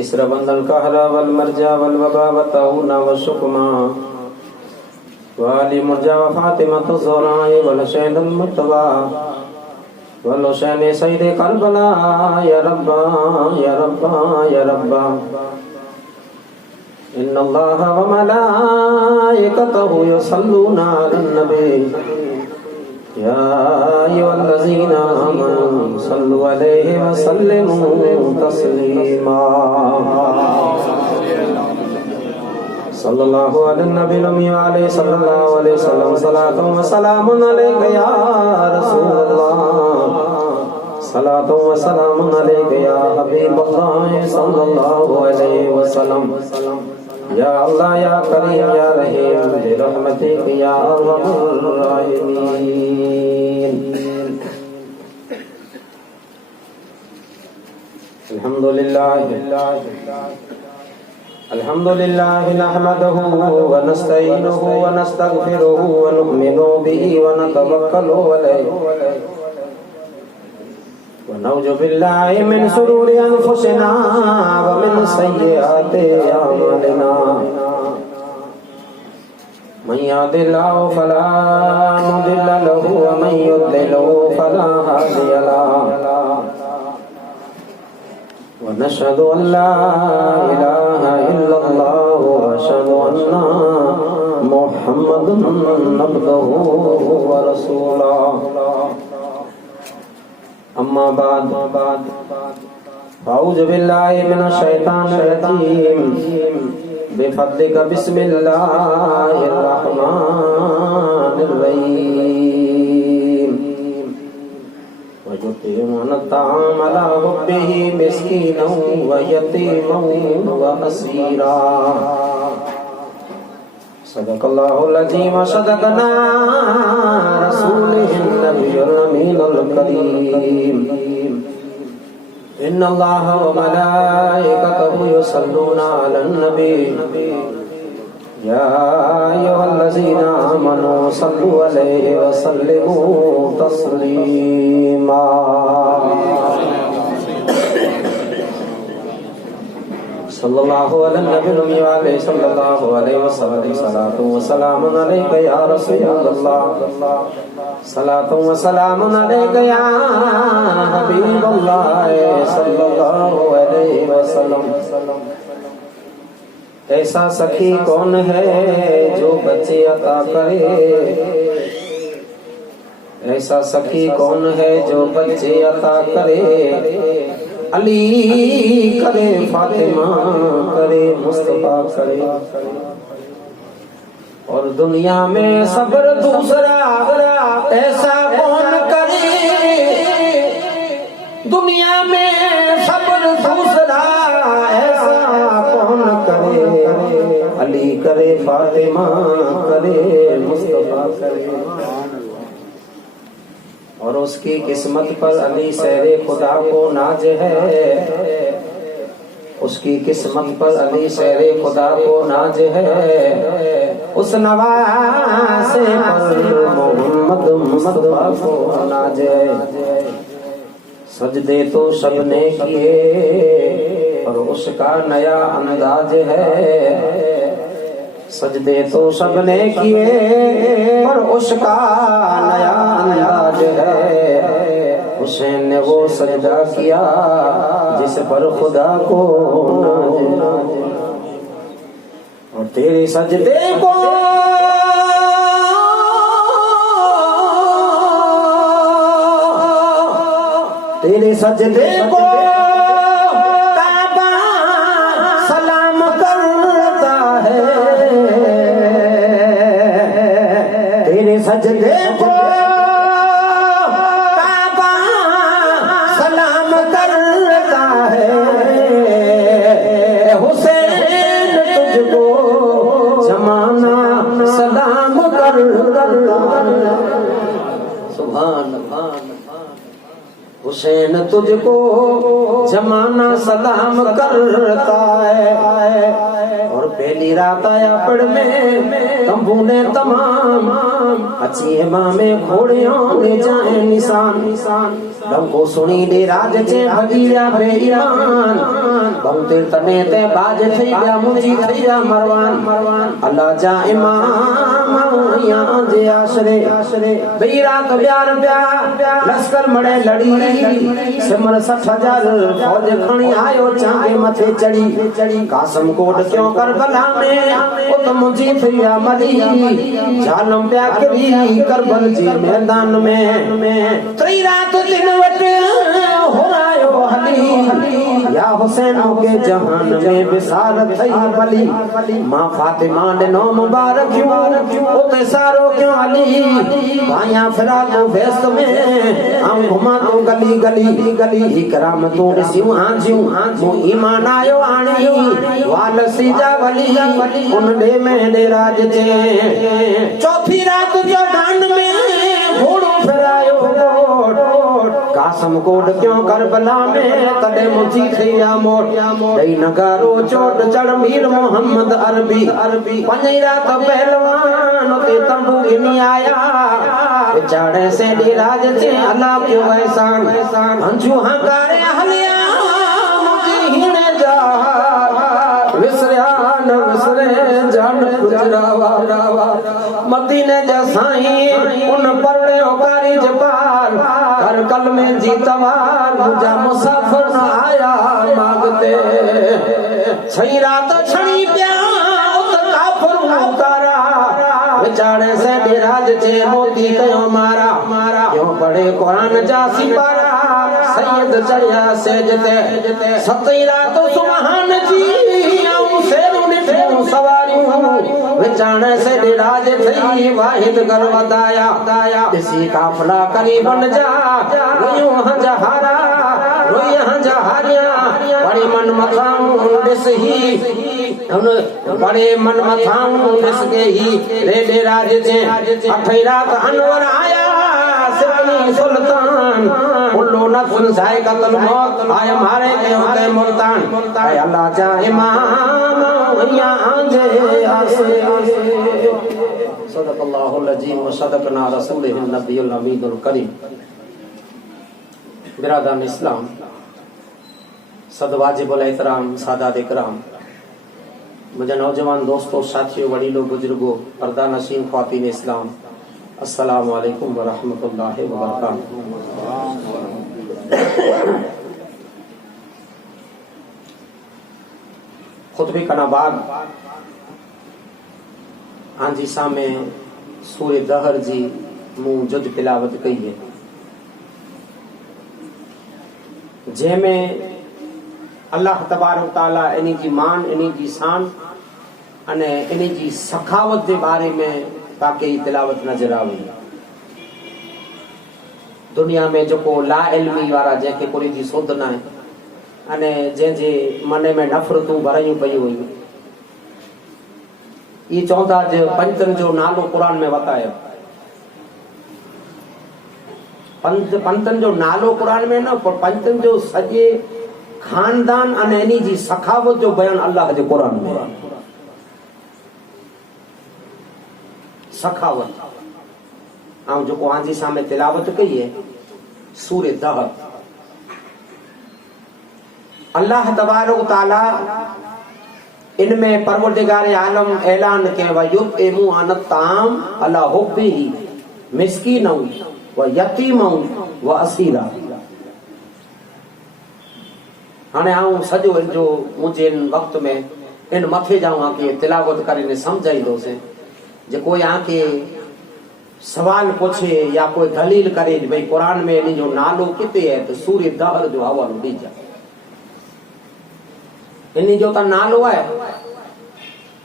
इसरा बंदल कहरा वल मरजा वल वबा व तऊना व शुकमा वाली मुरजा व फातिमा तो ज़हरा वल हुसैन अल मुर्तवा वल हुसैन सईद करबला या रब्बा या रब्बा या रब्बा इन्नल्लाह व मलाइकतहु युसल्लूना अलन नबी या अय्युहल्लज़ीना आमनू सल्लु अलैहि व सल्लिमू तस्लीमा सल्लल्लाहु अलैहि नबी अलैहि सल्लल्लाहु अलैहि वसल्लम सलातु व सलामुन अलैका या रसूलल्लाह सलातु व सलामुन अलैका या हबीबल्लाह सल्लल्लाहु अलैहि वसल्लम या अल्लाह या करीम या रहीम बिरहमतिक या अर्हमर राहिमीन। अल्हम्दुलिल्लाह नहमदुहु व नस्तईनुहु व नस्तगफिरुहु व नु'मिनु बिही व नतवक्कलु अलैहि व नऊज़ु बिल्लाहि मिन शुरूरि अनफुसिना व मिन सय्यिआति अअमालिना मन यहदिल्लाहु फला मुदिल्ल लहु व मन युद्लिलहु फला हादिय लहु व नशहदु अन ला इलाहा इल्लल्लाह व अशहदु अन्ना मुहम्मदन अब्दुहु व रसूलुहु। अम्मा बाद अऊज़ु बिल्लाहि मिनश शैतानिर रजीम बिफद्लिका बिस्मिल्लाहिर रहमानिर रहीम वयुतीमुना अत्ता'ाम अला हुब्बिही मिस्कीनन व यतीमन व असीरा। सदक़ल्लाहुल अज़ीम व सदक़ना रसूलिहिन नबियुल अमीनुल करीम। इन्नल्लाह व मलाइकतहु युसल्लूना अलन नबी या अय्युहल्लज़ीना आमनू सल्लु अलैहि व सल्लिमू तस्लीमा। सल्लल्लाहु अलैहि नबी सल्लल्लाहु अलैहि वसल्लम सलातु व सलामुन अलैका या रसूलल्लाह सलातु व सलामुन अलैका या हबीबल्लाह सल्लल्लाहु अलैहि वसल्लम। ऐसा सखी कौन है जो बच्चे अता करे, ऐसा सखी कौन है जो बच्चे अता करे। अली करे फातिमा करे मुस्तफा करे और दुनिया में सब्र दूसरा ऐसा कौन करे। दुनिया में सब्र दूसरा ऐसा कौन करे। अली करे फातिमा करे मुस्तफा करे और उसकी किस्मत पर अली शेरे खुदा को नाज है। उसकी किस्मत पर अली शेरे खुदा को नाज है। उस नवासे पर मोहम्मद मुस्तफा को नाज है। सजदे तो सबने किए और उसका नया अंदाज है। सजदे तो सबने किए और उसका नया अंदाज है। हुसैन ने वो सजदा किया जिस पर खुदा को नाज। और तेरे सजदे को तेरे सजदे को काबा सलाम करता है। तेरे सजदे को काबा सलाम करता है। हुसैन तुझको जमाना सलाम करता है। सुभान अल्लाह। हुसैन तुझको जमाना सलाम करता है। और पहली रात आया पड़ में तंबू ने तमाम अच्छी माँ में घोड़ियों ले जाए निशान। डंको सुनी दे राज चे भगी विया बेईमान बहुते तने ते बाज थई विया मुंजी थई विया मरवान अल्लाह जा इमाम या जे आशरे बई रात प्यार लश्कर मड़े लड़ी सिमर 60,000 फौज खणी आयो चांगे मथे चढ़ी कासम कोट क्यों करबला में उत मुंजी थी विया मरी जालम प्या करी करबल जी मैदान में त्री रात दिन वट हो आयो हली या हुसैन के जहान में विसार थई भली मां फातिमा ने नो मुबारक उते सारो क्यों अली भाया फिरा तो फेस में हम घुमा तो गली इकराम तो सिउ हां मो ईमान आयो आणी वाल सीजा वली उन दे में दे राज जे चौथी रात जो डांड में घोड़ो फिरायो कासम कोट क्यों करबला में तड़े मुझी थिया मोट दई नगारो चोट चढ़ मीर मोहम्मद अरबी पंजई रात पहलवान ते तंबू गिनी आया चाड़े से डी राज चे अल्लाह क्यों एहसान हंजू हंकारे हलिया मुझी हिने जा विसरे जान गुजरावा मदीने जसाई उन परड़े ओकारी जपाल हर कल में जीतवार मुझा मुसाफिर न आया मांगते छई रात छड़ी प्या उत काफर उतारा विचारे से डिराज चे मोती कयो मारा क्यों पढ़े कुरान जा सिपारा सैयद चढ़िया सेजते सतई रात सुबहान जी आऊं सेरू निठू सवारियूं विचारे से डिराज थई वाहिद कर वदाया इसी काफला करी बन जा रोयूं हंजहारा रोई हंजहारिया बड़ी मन मथाऊं दिस ही बड़े मन मथाऊं दिस के ही रे राज जे अठई रात अनवर आया सिवनी सुल्तान उल्लो नफ्स जाए कत्ल मौत आया मारे के होते मुल्तान आय अल्लाह जा इमाम या आंजे आसे सदकल्लाहुल अजीम व सदकना रसूलुहुन नबियुल अमीनुल करीम बिरादरान इस्लाम सद वाजिबुल एहतराम सादात इकराम मुझे नौजवान दोस्तों साथियों वडीलों बुजुर्गों पर्दा नशीन ख्वातीन इस्लाम अस्सलाम वालेकुम व रहमतुल्लाहि व बरकातहू। खुतबे कना बाद आंजी सामे सूरे दहर जी मुंह जुज तिलावत कई है जंहिंमें अल्लाह तबारक ताला इन्हीं जी मान इन्हीं जी शान अने इन्हीं जी सखावत के बारे में वाकई तिलावत नजर आई। दुनिया में जो ला इल्मी वारा जैके कोई जी सोध ना है अने जे मन में नफ़रतूं भरायूं पई हुई ये चौथा जो पंचन जो नालो कुरान में बतायो पंचन जो नालो कुरान में न पंचन जो सजे खानदान अने इन्हीं जी सखावत जो बयान अल्लाह के कुरान में सखावत आऊं जो आंजी सामे तिलावत कई है सूरे दहर अल्लाह तबारक ताला इनमें परवरदिगार आलम ऐलान के वयुतइमु अन ताम अला हुब्बिही मिस्कीनौ व यतीमौ व असीरा। हाने आऊं सजो जो मुझे इन वक्त में इन मथे जाऊं के तिलावत करे समझाई दो से जे कोई आके सवाल पूछे या कोई दलील करे भाई कुरान में इन जो नालो किते है तो सूर्य दहर जो हवालो दी जा इन जो ता नालो है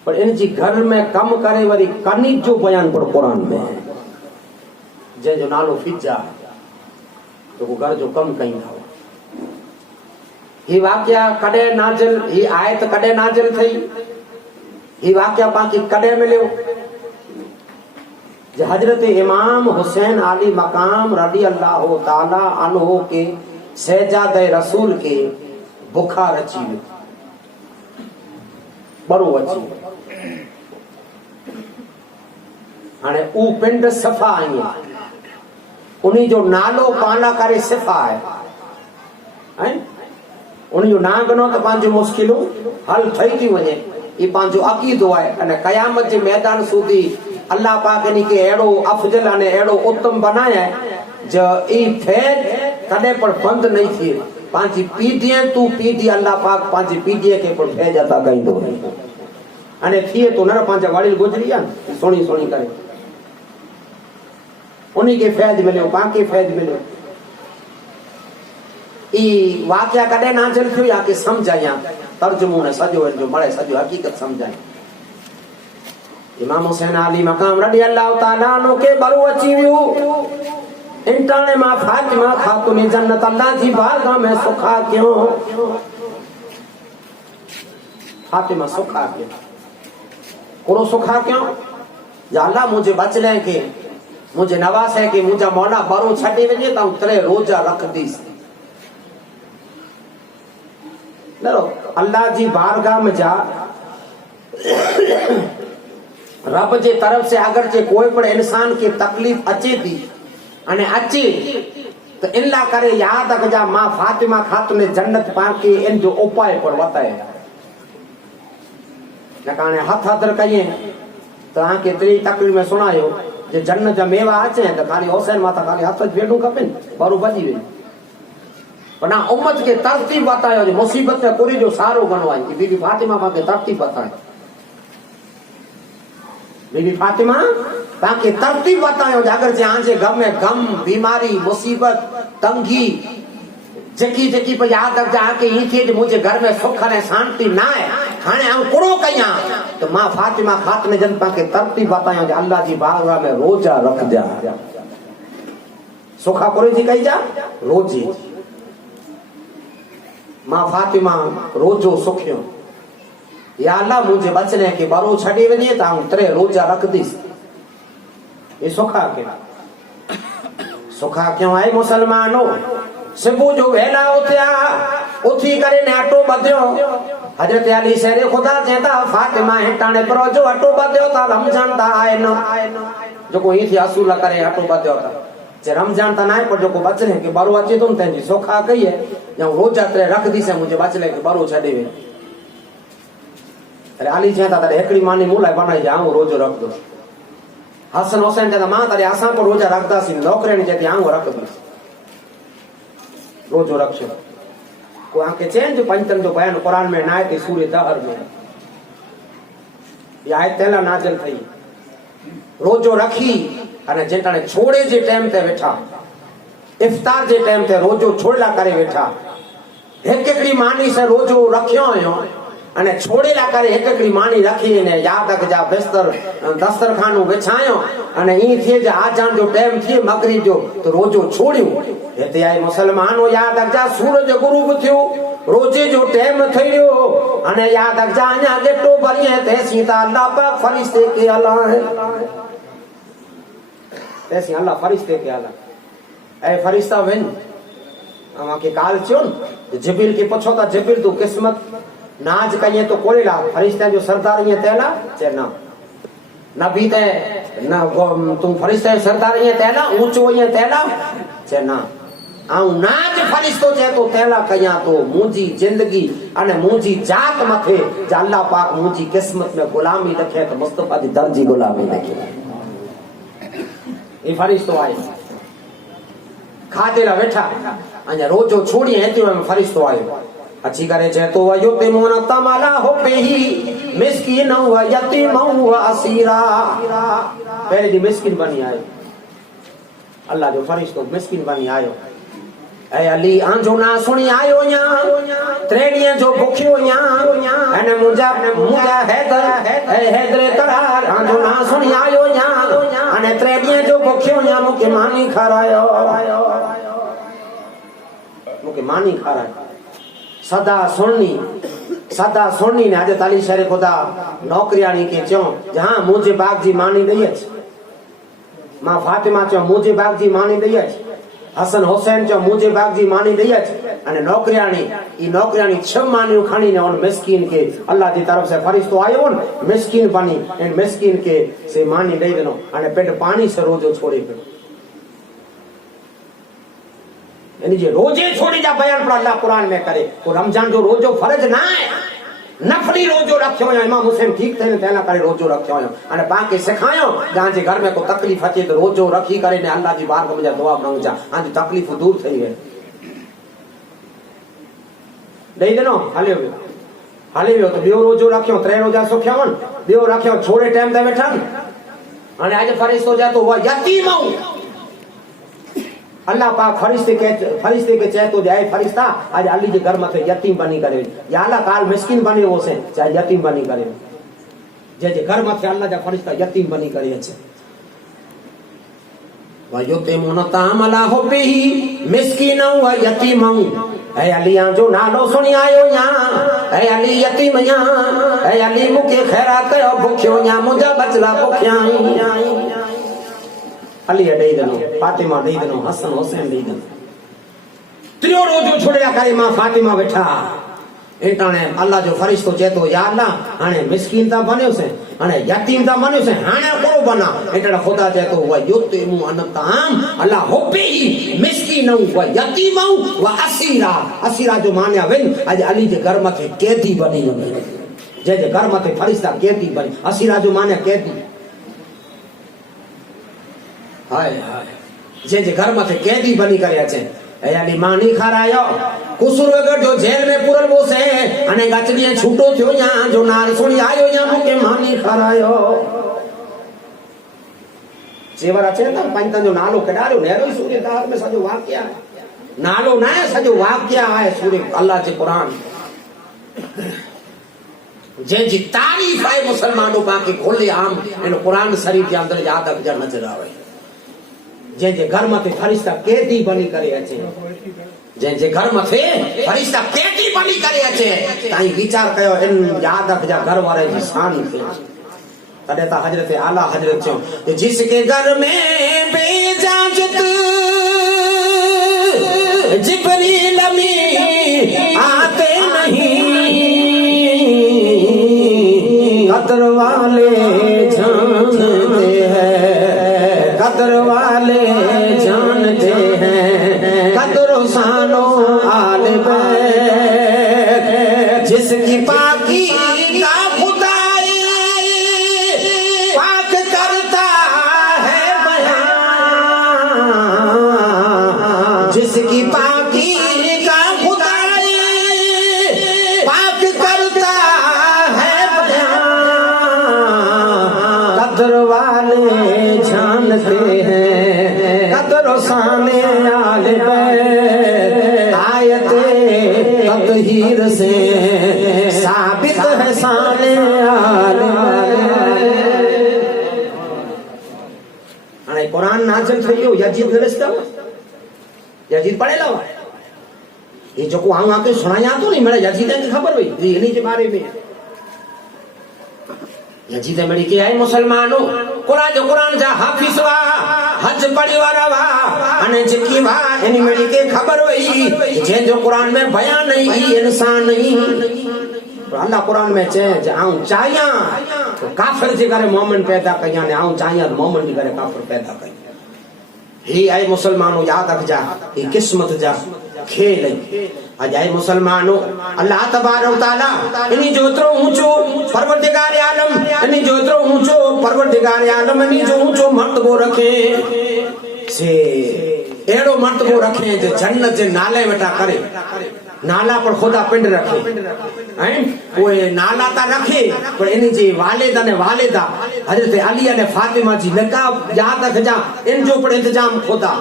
पर इन जी घर में कम करे वरी कनिज जो बयान पर कुरान में है जे जो नालो फिजा तो वो घर जो कम कहीं था ही वाक्या कदे नाजिल ही आयत कदे नाजिल थई ही वाक्या पाकी कदे मिलियो जे हजरत इमाम हुसैन आली मकाम रदी अल्लाह ताला अन्हु के शहजादे रसूल के बुखार अची वियो बड़ो अची हाने ऊ पिंड सफा आई उन्हीं जो नालो पाला करे सिफा है उन जो ना गनो तो पांचो मुश्किलूं हल थई थी वने ई पांचो अकीदो है अने कयामत जे मैदान सुधी अल्लाह पाक इनी के एड़ो अफजल अने एड़ो उत्तम बनाया है जो ई फैद कदे पर बंद नहीं थी पांची पीढ़ी तू पीढ़ी अल्लाह पाक पांची पीढ़ी के पर फैज अता कईंदो अने थिए तो न पांचा वाड़ी गुजरी आ सोणी सोणी करे उन्हीं के फैज मिलियो पाके फैज मिलियो ई वाक्या कदे नाज़िल थियो या के समझाया तर्जुमो ने सजो जो मळे सजो हकीकत समझाए इमाम हुसैन अली मकाम रदी अल्लाह ताला नो के बरु अची वियो इंटाने मां फातिमा खातून जन्नत अल्लाह जी बारगाह में सुखा क्यों फातिमा सुखा क्यों कोरो सुखा क्यों या अल्लाह मुझे बच ले के मुझे नवास है कि मुझा मौला बरो छडे वने ता उतरे रोजा रख दीस नरो अल्लाह जी बारगाह में जा रब जे तरफ से अगर जे कोई पण इंसान के तकलीफ अचे थी अने अचे तो इनला करे याद रखजा मां फातिमा खातून जन्नत पाके इन जो उपाय पर बताए नकाने हथ हदर कई तो आके तेरी तकलीफ में सुनायो जे जन्नत जा मेवा अचे तो खाली हुसैन माता खाली हथ भेडू खपन बरो बजी वे पर ना उम्मत के तरतीब बतायो जे मुसीबत में पूरी जो सारो गनो आई बीबी फातिमा पाके तरतीब बताए बीबी फातिमा ताके तरतीब बतायो अगर जहां जे गम में गम बीमारी मुसीबत तंगी जकी जकी पे याद रख जा के ई थे मुझे घर में सुख ने शांति ना है हाने हम कुड़ो कया तो मां फातिमा खातून जनता के तरतीब बतायो जे अल्लाह जी बारगाह में रोजा रख जा सुखा करे जी कही जा रोजी मां फातिमा रोजो सुखियो या अल्लाह मुझे बचने के बरो छड़ी वने ता हूं तरे रोजा रख दीस ये सुखा क्यों आए मुसलमानो सुबह जो वेला उठया उठी करे ने अटो बधियो हजरत अली शेरे खुदा चेता फातिमा हिटाने पर जो अटो बधियो ता रमजान ता आए न जो को ई थी असूल करे अटो बधियो ता जे रमजान ता ना पर जो को बचने के बरो अचे तुम तेजी सुखा कही है या रोजा तरे रख दी से मुझे बचले के बरो छडे वे अरे अली चेता ता एकड़ी मानी मुलाय बनाई जाऊं रोजो रख दो हसन हुसैन चेता मां तारे आसा पर रोजा रखदा सी नौकरणी चेती आऊं रख दो रोजो रखो को आके चेंज पंचम जो बयान कुरान में ना है ते सूरह दहर में ये आयत तेला नाज़िल थई रोजो रखी अने जेटाने छोड़े जे टाइम ते बैठा इफ्तार जे टाइम ते रोजो छोड़ला करे बैठा एक एकड़ी मानी से रोजो रखियो आयो अने छोड़ेला करे एक एकड़ी मानी रखी ने याद रख जा बिस्तर दस्तरखानो बिछायो अने ई थे जे आजान जो टाइम थी मगरिब जो तो रोजो छोड़ियो हेते आई मुसलमानो याद रख जा सूरज गुरूब थियो रोजे जो टाइम थईयो अने याद रख जा अन्या गेटो भरिए ते सीता अल्लाह पाक फरिश्ते के अल्लाह है तैसी अल्लाह फरिश्ते के अल्लाह ए फरिश्ता वेन आमा के काल चोन जिब्रील के पूछो ता जिब्रील तू किस्मत नाज कहिए तो कोरेला फरिश्ता जो सरदार ये तेला चे ना नबी ते ना तुम फरिश्ता सरदार ये तेला ऊंचो ये तेला चे ना आऊं नाज फरिश्तो चे तो तेला कया तो मुजी जिंदगी अने मुजी जात मथे जे अल्लाह पाक मुजी किस्मत में गुलामी रखे तो मुस्तफा दी दर्जी गुलामी रखे ये फरिश्तो आए खातेला बैठा अने रोजो छोड़ी हेती में फरिश्तो आयो अच्छी करे चे तो युतिमुन तमला हो पेही मिस्कीन व यतीम व असीरा पहले दी मिस्किन बनी आयो अल्लाह जो फरिश्तो मिस्किन बनी आयो ए अली आंजो ना सुनी आयो या त्रेड़िए जो भूखियो या अने मुजा हैदर करार आंजो ना सुनी आयो या अने त्रेड़िए जो भूखियो या मुके मानी खरायो मुके मानी खरायो सदा सुननी ने आज ताली शरे खुदा नौकरियाणी के चो जहां मुझे बाग जी मानी दई है मां फातिमा चो मुझे बाग जी मानी दई है हसन हुसैन चो मुझे बाग जी मानी दई है अने नौकरियाणी छ मानियो खानी ने उन मिस्किन के अल्लाह की तरफ से फरिश्तो आयो न मिस्किन बनी इन मिस्किन के से मानी दई देनो अने पेट पानी से रोजो छोड़ी पे इन जे रोजे छोड़ी जा बयान पर अल्लाह कुरान में करे तो रमजान जो रोजो फर्ज ना है नफली रोजो रखियो है इमाम हुसैन ठीक थे तेला करे रोजो रखियो है अने बाकी सिखायो गां जे घर में को तकलीफ अचे तो रोजो रखी करे ने अल्लाह जी बारगाह में जा दुआ मांग जा आज तकलीफ दूर थई है दई देनो हाले वियो तो बियो रोजो रखियो 3 रोजा सुख्यावन बियो रखियो छोड़े टाइम ते बैठा अने आज फरिश्तो जा तो हुआ यतीम अल्लाह पाक फरिश्ते के चए तो जाए फरिश्ता आज अली जे घर मथे यतीम बनी करे या अल्लाह काल मिस्किन बनी हो से चाहे यतीम बनी करे जे घर मथे अल्लाह जा फरिश्ता यतीम बनी करे अचे व युतिमुन तामला हो बिही मिस्किन व यतीम ऐ अलिया जो नालो सुनी आयो या ऐ अली यतीम या ऐ अली मुके खैरात कयो भूखियो या मुजा बचला भूखिया अली दई देनो फातिमा दई देनो हसन हुसैन दई देनो त्रियो रोजो छोड़या करे मां फातिमा बैठा एटाणे अल्लाह जो फरिश्तो चेतो या अल्लाह हाने मिस्किन ता बन्यो से हाने यतीम ता बन्यो से हाने कोरो बना एटाणे खुदा चेतो हुआ युतिमु अनताम अल्लाह होबे ही मिस्किन व यतीम व असीरा जो मान्या वेन आज अली जे घर मथे कैदी बनी जे घर मथे फरिश्ता कैदी बनी असीरा जो मान्या कैदी हाय जे घर मथे कैदी बनी करे अचे ए अली मानी खारायो कुसुर वगर जो जेल में पुरल वो से अने गचड़ियां छूटो थियो या जो नार सुनी आयो या मुके मानी खारायो जेवर अचे त पंजन जो नालो कडारो नेरो सूर्य दार में सजो वाक्या नालो ना है सजो वाक्या है सूर्य अल्लाह जे कुरान जे जी तारीफ है मुसलमानों बाकी खोले आम इन कुरान शरीफ के अंदर याद अक जा नजर आवे जे घर मथे फरिश्ता कैदी बनी करे अचे जे घर मथे फरिश्ता कैदी बनी करे अचे ताई विचार कयो इन याद रख जा घर वाले जी शान थे तडे ता हजरत आला हजरत चो जिसके घर में बेइजाजत जिब्रील अमीन आते नहीं कदर वाले जानते हैं कदर वाले जानते हैं कदर सानो आले जिसकी पाकी का खुदाई पाक करता है बयान जिसकी पाकी का खुदाई पाक करता है बयान कदर वाले जानते हैं कदर साने आले आयते ततहीर से साबित है साने आले अने कुरान नाज़िल थयो यजीद नरस्ता यजीद पढ़े लो ये जो को आऊं आके सुनाया तो नहीं मेरा यजीद की खबर हुई इन्हीं के बारे में यजीद मेरी के आए मुसलमानों कुरान जा हाफिज वा हज पढ़ी वाला वा अने जिकी वा इनी मेरी के खबर हुई जे जो कुरान में बयान नहीं इंसान नहीं तो अल्लाह कुरान में चे आऊं चाहिया तो काफिर जे करे मोमिन पैदा कया ने आऊं चाहिया मोमिन जे करे काफिर पैदा कई ही आए मुसलमानों याद रख जा ये किस्मत जा खेल आज आए मुसलमानों अल्लाह तबारक तआला इनी जोतरो ऊंचो परवरदिगार आलम इनी जोतरो ऊंचो परवरदिगार आलम इनी जो ऊंचो मर्तबो रखे से एड़ो मर्तबो रखे जो जन्नत जे नाले वटा करे नाला पर खुदा पिंड रखे हैं वो नाला ता रखे पर इनी जी वालिदा ने वालिदा हजरत अली ने फातिमा जी लकाब याद रख जा इन जो पर इंतजाम खुदा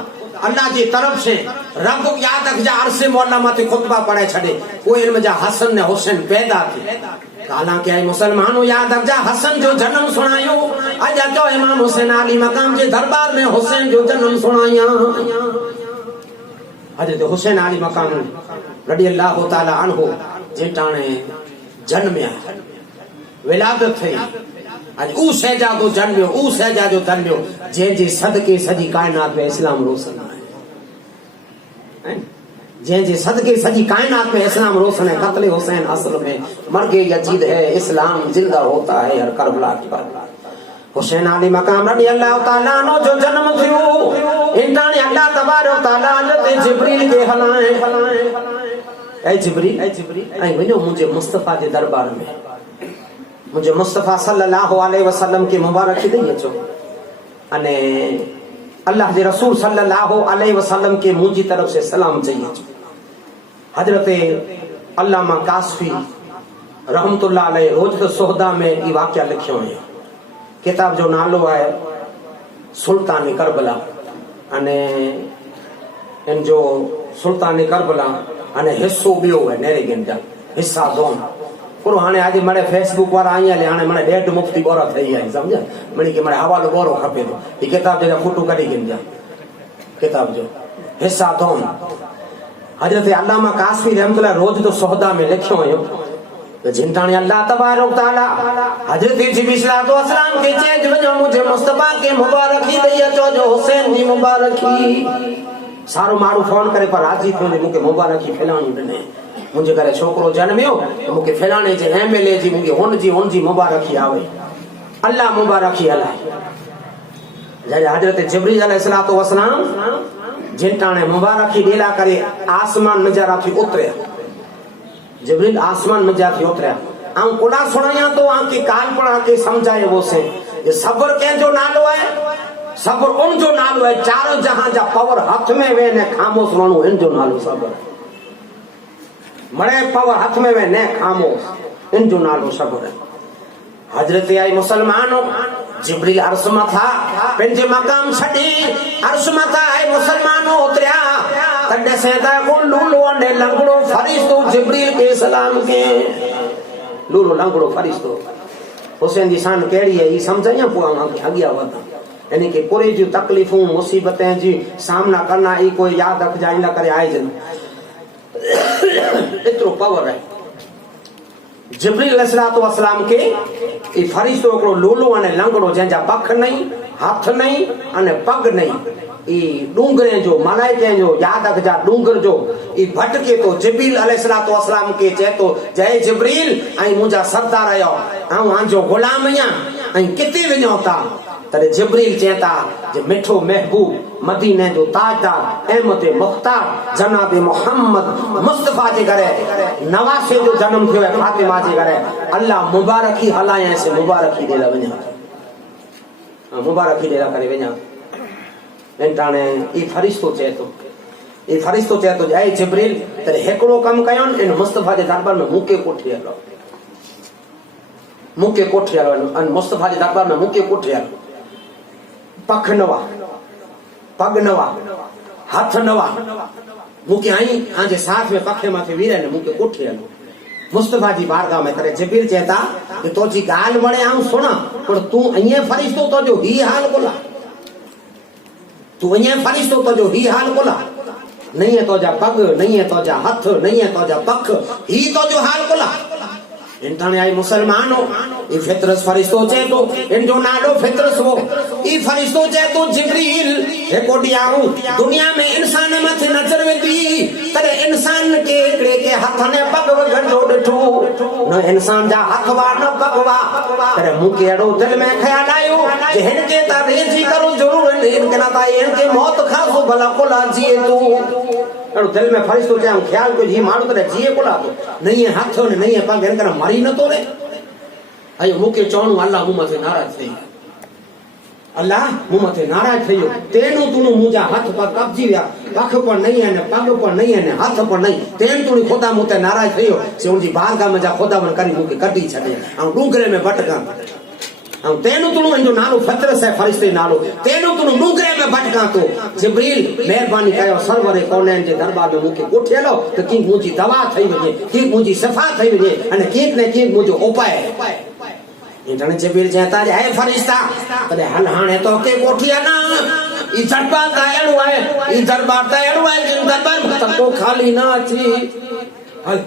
अल्लाह की तरफ से रब याद रख जा अरसे मौला माते खुतबा पढ़े छड़े वो इल्म जा हसन ने हुसैन पैदा थे हालांकि आई मुसलमानों याद रख जा हसन जो जन्म सुनायो अज तो इमाम हुसैन अली मकाम के दरबार में हुसैन जो जन्म सुनाया हजरत हुसैन अली मकाम रडी अल्लाह ताला अन्हु जेटाणे जन्मया विलादत थई आज ऊ शहजादो जन्मियो ऊ शहजादो जन्मियो जे जे सदके सजी कायनात में इस्लाम रोशन है जे जे सदके सजी कायनात में इस्लाम रोशन है कत्ल हुसैन असल में मर्गे यजीद है इस्लाम जिंदा होता है हर करबला की बात हुसैन अली मकाम रज़ी अल्लाह ताला अन्हु जो जन्म थियो इंटाणे अल्लाह तबारक ताला हज़रत जिब्रील के हलाए ऐ जिब्रील ऐं वञो मुंहिंजे मुस्तफ़ा जे दरबार में मुंहिंजे मुस्तफ़ा सल्लल्लाहु अलैहि वसल्लम के मुबारकी ॾेई अचो अने अल्लाह जे रसूल सल्लल्लाहु अलैहि वसल्लम के मुंहिंजी तरफ से सलाम चई अचो। हजरत अल्लामा कासफी रहमतुल्लाह अलैहि रोज़ सोहदा में ई वाक़या लिखियो है। किताब जो नालो है सुल्तान करबला अने इन जो सुल्तान करबला अने हिस्सो बियो है नेरेगिन जा हिस्सा दोन पूरो हाने आज मने फेसबुक वाला आई ले हाने मने डेढ़ मुफ्ती बोरा थई आई समझा मने के मने हवालो बोरो खपे तो ई किताब जे फोटो कढी गिन जा किताब जो हिस्सा दोन हजरत अल्लामा कासफी रहमतुल्लाह रोज़ तो सोहदा में लिखियो है तो जिनटाने अल्लाह तबारक ताला हजरत जिब्रील सलाम के चेज वजो मुझे मुस्तफा के मुबारकी ॾेई अचो जो हुसैन जी मुबारकी सारो माण्हू फोन करे पर राजी थियो जे मूंखे मुबारकी फैलाणी ॾिने मुंहिंजे घरे छोकिरो जनमियो त मूंखे फैलाणे जे एमएलए जी मूंखे हुन जी मुबारकी आवे अल्लाह मुबारकी हलाए जॾहिं हजरत जिब्रील अलैहिस्सलातु वस्सलाम जिनटाने मुबारकी ॾेला करे आसमान नज़ारा थी उतरिया जिब्रील आसमान में जाती उतरिया आऊं कुड़ा सुनाया तो आके कान पर आके समझाए वो से ये सब्र के जो नालो है सब्र उन जो नालो है चारों जहां जा पावर हाथ में वे ने खामोश रहणो इन जो नालो सब्र मरे पावर हाथ में वे ने खामोश इन जो नालो सब्र है। हजरत आई मुसलमानों जिब्रील अर्श मथा पंहिंजे मकाम छडी अर्श मथा है मुसलमानों उतरिया तॾहिं से को लूलो ने लंगड़ो फरिश्तो जिब्रील के सलाम के लूलो लंगड़ो फरिश्तो हुसैन जी शान केड़ी है ई समझाया पोइ आगे अॻियां वधा यानी कि पूरी जो तकलीफूं मुसीबतें जी सामना करना ई कोई याद रख जाए ना करे आए जन इतरो पावर है जिब्रील अलैहिस्सलातु वस्सलाम के ई फरिश्तो एकड़ो लूलो अने लंगड़ो जंहिंजा पख नहीं हाथ नहीं अने पग नहीं ई डूंगरे जो मलाइके जो याद रख जा डूंगर जो ई भटके तो जिब्रील अलैहिस्सलातु वस्सलाम के चए तो जय जिब्रील आई मुंहिंजा सरदार आयो आऊं आंजो गुलाम आहियां ऐं किथे वञो था तॾहिं जिब्रील चएता जे मिठो महबूब मदीने जो ताजदार अहमद मुख्तार जनाब मोहम्मद मुस्तफा जे घरे नवासे जो जन्म थियो है फातिमा जे घरे अल्लाह मुबारकी हलाए से मुबारकी ॾेला वञा मुबारकी ॾेला करे वञा एंटाणे ई फरिश्तो चए तो जय जिब्रील तॾहिं हिकिड़ो कमु कयो इन मुस्तफा जे दरबार में मूंखे कोठी हलो मुस्तफा जे दरबार में मूंखे कोठी हलो पख नवा पग नवा हाथ नवा मूंखे आई आंजे साथ में पखे माथे वीरे ने मूंखे कोठी हलो मुस्तफा जी बारगाह में करे जिब्रील चएता कि तो जी गाल वणे आऊं सुना पर तू अइए फरिश्तो तो जो ही हाल कोला तू अइए फरिश्तो तो जो ही हाल कोला नहीं है तो जा पग नहीं है तो जा हाथ नहीं है तो जा पख ही तो जो हाल कोला इंटाने आई मुसलमानों ई फितरस फरिश्तो चे तो इन जो नालो फितरस वो ई फरिश्तो चे तो जिब्रील हे कोडियाऊ दुनिया में इंसान मथे नजर वेंदी तरे इंसान के एकड़े के हाथ ने पग वगन जो ॾिठो न इंसान जा हाथ वा न पग वा तरे मुके एड़ो दिल में ख्याल आयो जे हिन के ता रेजी करो जरूर इन के ना ता इनके मौत खासो भला कोला जिए तू एड़ो दिल में फरिश्तो चे ख्याल को जी मारो तरे जिए कोला तो नहीं है हाथ ने नहीं है पग इन के मरी न तो रे अयो मुके चवणो अल्लाह मूं मथे नाराज थई अल्लाह मूं मथे नाराज थयो तेनु तुनु मुंजा हाथ पर कब्जी विया पख पर नहीं है ने पग पर नहीं है ने हाथ पर नहीं तेन तुनु खुदा मुते नाराज थयो से उनजी बारगाह में जा खुदा वन करी मुके कढी छडे आ डूंगरे में भटका आ तेनु तुनु जो नालो फतरस है फरिश्ते नालो तेनु तुनु डूंगरे में भटका तो जिब्रील मेहरबानी कयो सरवर कौनैन जे दरबार में मुके कोठेलो तो की मुंजी दवा थई वजे की मुंजी सफा थई वजे अने कीक ने कीक मुंजो उपाय इंटने जिब्रील चेता है फरिश्ता तने हल हाने तो के कोठिया ना ई दरबार ता एड़ो है ई दरबार ता एड़ो है जिन दरबार तको खाली ना थी हल